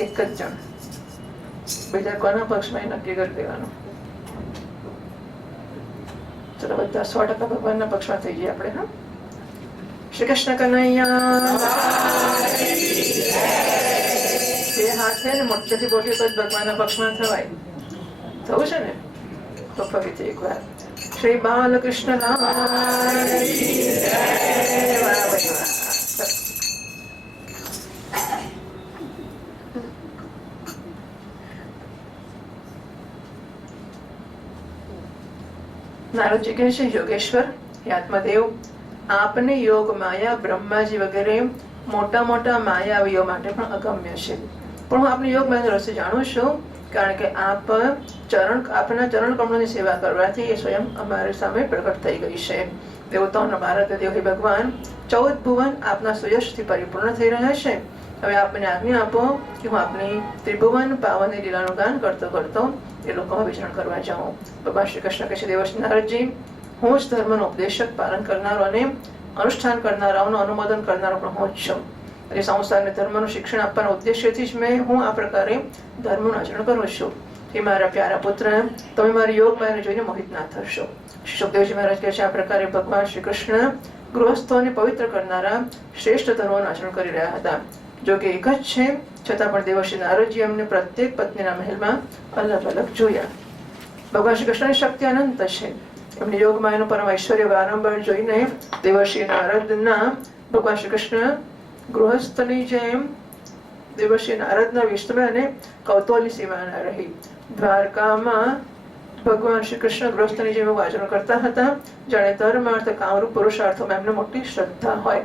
એક જ જણ. બીજા કોના પક્ષમાં એ નક્કી કરી દેવાનું. ચલો બધા 100% ભગવાનના પક્ષમાં થઈ જઈએ આપણે. હા, શ્રી કૃષ્ણ કનૈયા. બે હાથ છે ને મોટેથી બોલીએ તો જ ભગવાનના પક્ષમાં થવાય. થવું છે ને તો ફરીથી એક વાર શ્રી બાલકૃષ્ણ નારદજી કહે છે, યોગેશ્વર, હે આત્મદેવ, આપને યોગ માયા બ્રહ્માજી વગેરે મોટા મોટા માયાવીઓ માટે પણ અગમ્ય છે, પણ હું આપની યોગ માયાનો રહસ્ય જાણું છું, કારણ કે આપના ચરણ કમળોની સેવા કરવાથી એ સ્વયં અમારી સામે પ્રગટ થઈ ગઈ છે. દેવતાઓના ભારત દેવ હે ભગવાન, 14 ભુવન આપના સુયશથી પરિપૂર્ણ થઈ રહ્યા છે, હવે આપ મને આજ્ઞા આપો કે હું આપની ત્રિભુવન પાવનની લીલાનું ગાન કરતો કરતો એ લોકોમાં વિચરણ કરવા જાઉં. ભગવાન શ્રી કૃષ્ણ કહે છે, દેવર્ષિ નારદજી, હું જ ધર્મનો ઉપદેશક, પાલન કરનારો અને અનુષ્ઠાન કરનારાઓનું અનુમોદન કરનારો પણ હું જ છું. અને સંસારને ધર્મનું શિક્ષણ આપવાના ઉદ્દેશ્યથી જ હું આ પ્રકારે ધર્મનું આચરણ કરું છું. એ મારા પ્યારા પુત્ર, તમે મારી યોગ માયાને જોઈને મોહિત ના થશો. શ્રી સુખદેવજી મહારાજ કહે છે, આ પ્રકારે ભગવાન શ્રી કૃષ્ણ ગૃહસ્થોને પવિત્ર કરનારા શ્રેષ્ઠ ધર્મોનું આચરણ કરી રહ્યા હતા. જો કે એક જ છે, છતાં પણ દેવર્ષિ નારદજી અમને પ્રત્યેક પત્નીના મહેલમાં અલગ અલગ જોયા. ભગવાન શ્રી કૃષ્ણની શક્તિ અનંત છે. એમની યોગ માયાનું પરમ ઐશ્વર્ય વારંવાર જોઈને દેવર્ષિ નારદના ભગવાન શ્રી કૃષ્ણ ગૃહસ્થની જેમ દેવર્ષિ નારદના વિષ્ણુ અને કૌતૂહલની સીમા ન રહી. દ્વારકામાં ભગવાન શ્રી કૃષ્ણ ગૃહસ્થની જેમ આચરણ કરતા હતા, જાણે ધર્મ અર્થ કામરૂપ પુરુષાર્થોમાં એમને મોટી શ્રદ્ધા હોય.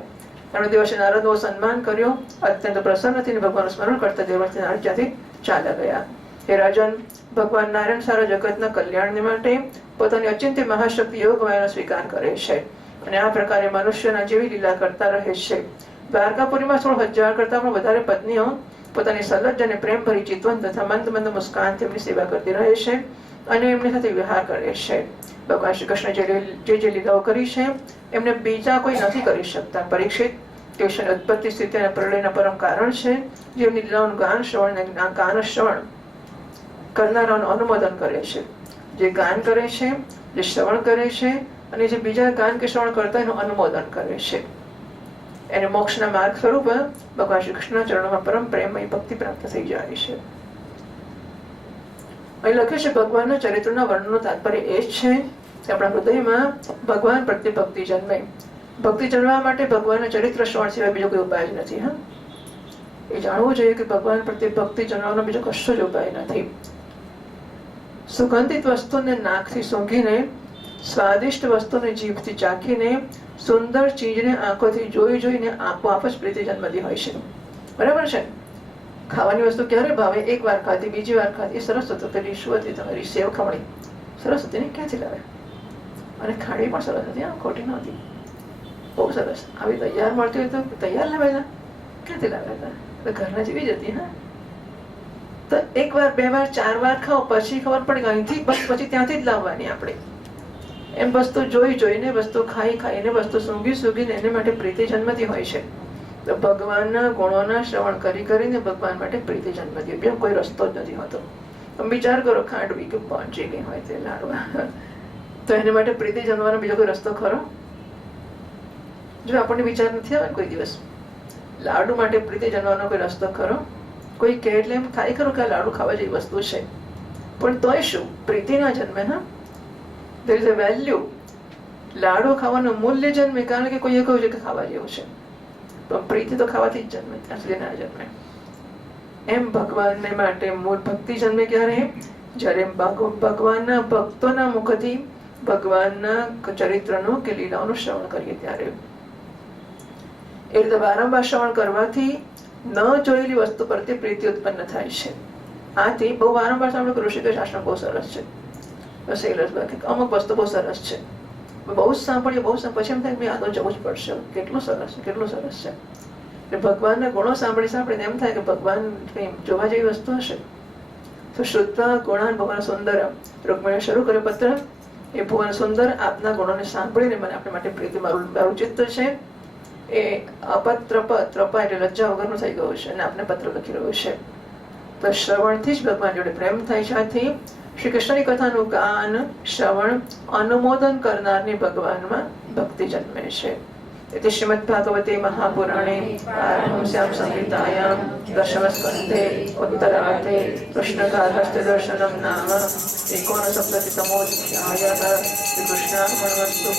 એમણે દેવર્ષિ નારદનું સન્માન કર્યો. અત્યંત પ્રસન્ન થઈને ભગવાનનું સ્મરણ કરતા દેવર્ષિ નારદ ત્યાંથી ચાલ્યા ગયા. હે રાજન, ભગવાન નારાયણ સારા જગતના કલ્યાણને માટે પોતાની અચિંત્ય મહાશક્તિ યોગ માયાનો સ્વીકાર કરે છે અને આ પ્રકારે મનુષ્યના જેવી લીલા કરતા રહે છે. દ્વારકાપુરીમાં 16,000 કરતા પણ વધારે પત્નીઓ પોતાની સલજ્જ અને પ્રેમભરી ચિતવન તથા મંદ મંદ મુસ્કાન તેમની સેવા કરતી રહે છે અને એમની સાથે વિહાર કરે છે. ભગવાન શ્રી કૃષ્ણ જે લીલાઓ કરી છે એમને બીજા કોઈ નથી કરી શકતા. પરીક્ષિત, કૃષ્ણ ઉત્પત્તિ સ્થિતિ અને પ્રલયના પરમ કારણ છે, જેમની લીલાઓનું ગાન શ્રવણ ગાન શ્રવણ કરનારાઓનું અનુમોદન કરે છે. જે ગાન કરે છે, જે શ્રવણ કરે છે અને જે બીજા ગાન કે શ્રવણ કરતા એનું અનુમોદન કરે છે, એને મોક્ષના માર્ગ સ્વરૂપ ભગવાન શ્રી કૃષ્ણના ચરણોમાં પરમ પ્રેમમય ભક્તિ પ્રાપ્ત થઈ જાય છે. અહીં લખ્યું છે, ભગવાનના ચરિત્રના વર્ણનનું તાત્પર્ય એ જ છે કે આપણા હૃદયમાં ભગવાન પ્રત્યે ભક્તિ જન્મે. ભક્તિ જન્મવા માટે ભગવાનના ચરિત્ર શ્રવણ સિવાય બીજો કોઈ ઉપાય જ નથી. એ જાણવું જોઈએ કે ભગવાન પ્રત્યે ભક્તિ જન્મવાનો બીજો કશો જ ઉપાય નથી. સુગંધિત વસ્તુને નાકથી સૂંઘીને, સ્વાદિષ્ટ વસ્તુને જીભથી ચાખીને, સુંદર ચીજને આંખોથી જોઈને આપોઆપ જ પ્રીતિ જન્મતી હોય છે. બરાબર છે? ખાવાની વસ્તુ ક્યારે ભાવે? એક વાર ખાધી, બીજી વાર ખાધી, સરસ હતું. પેલી શું હતી તમારી સેવ ખમણી, સરસ હતી ને, ક્યાંથી લાવે? અને ખાડી પણ સરસ હતી, ખોટી નહોતી, બહુ સરસ. આવી તૈયાર મળતી હોય તો તૈયાર લાવેલા, ક્યાંથી લાવેલા? ઘરના જેવી જ હતી. તો એક વાર, બે વાર, 4 વાર ખાઓ પછી ખબર પડે અહીંથી, બસ પછી ત્યાંથી જ લાવવાની આપણે. એમ વસ્તુ જોઈને, વસ્તુ ખાઈને, વસ્તુ સૂંઘીને એને માટે પ્રીતિ જન્મતી હોય છે. તો ભગવાનના ગુણોના શ્રવણ કરીને ભગવાન માટે પ્રીતિ જન્મતી, બીજો કોઈ રસ્તો જ નથી હોતો. તમે વિચાર કરો, ખાંડવી કે પહોંચી ગઈ હોય તે લાડવા, તો એને માટે પ્રીતિ જન્મવાનો બીજો કોઈ રસ્તો ખરો? જો આપણને વિચાર નથી આવે કોઈ દિવસ લાડુ માટે પ્રીતિ જન્મવાનો કોઈ રસ્તો ખરો? કોઈ કહે એટલે એમ થાય ખરું કે લાડુ ખાવા જેવી વસ્તુ છે, પણ તોય શું પ્રીતિ ના જન્મે? there is a value. લાડુ ખાવાનું મૂલ્ય જન્મે કારણ કે કોઈએ કહ્યું છે કે ખાવા જેવું છે, પણ પ્રીતિ તો ખાવાથી જ જન્મે, ત્યાં સુધી ના જન્મે. એમ ભગવાનને માટે મૂળ ભક્તિ જન્મે ક્યારે? જ્યારે ભગવાનના ભક્તોના મુખથી ભગવાનના ચરિત્રનું કે લીલાઓનું શ્રવણ કરીએ ત્યારે. એ રીતે વારંવાર શ્રવણ કરવાથી ન જોયેલી વસ્તુ પરથી પ્રીતિ ઉત્પન્ન થાય છે. આથી બહુ વારંવાર સાંભળ્યું કે ઋષિકેશ આશ્રમ બહુ સરસ છે, અમુક વસ્તુ બહુ સરસ છે, બહુ જ સાંભળીએ, પછી એમ થાય કે આ તો જવું જ પડશે, કેટલું સરસ છે, કેટલું સરસ છે. એટલે ભગવાનના ગુણો સાંભળીને એમ થાય કે ભગવાન કઈ જોવા જેવી વસ્તુ હશે. તો શુદ્ધ ગુણાન ભગવાન સુંદર રૂકમણીએ શરૂ કર્યો પત્ર. એ ભગવાન સુંદર આપના ગુણોને સાંભળીને મને આપણા માટે પ્રીતિ, મારું ચિત્ત છે એ અપત્રપા એટલે લજ્જા વગરનું થઈ ગયું છે અને આપને પત્ર લખી રહ્યું છે. તો શ્રવણથી જ ભગવાન જોડે પ્રેમ થાય છે. આથી શ્રી કૃષ્ણની કથાનું ગાન, શ્રવણ, અનુમોદન કરનારની ભગવાનમાં ભક્તિ જન્મે છે. इति श्रीमद्भागवते महापुराणे पारमहंस्यां संहितायां दशमस्कन्धे उत्तरार्धे कृष्णगार्हस्थ्य दर्शनं नाम 69तमोऽध्यायः। श्रीकृष्णार्पणमस्तु।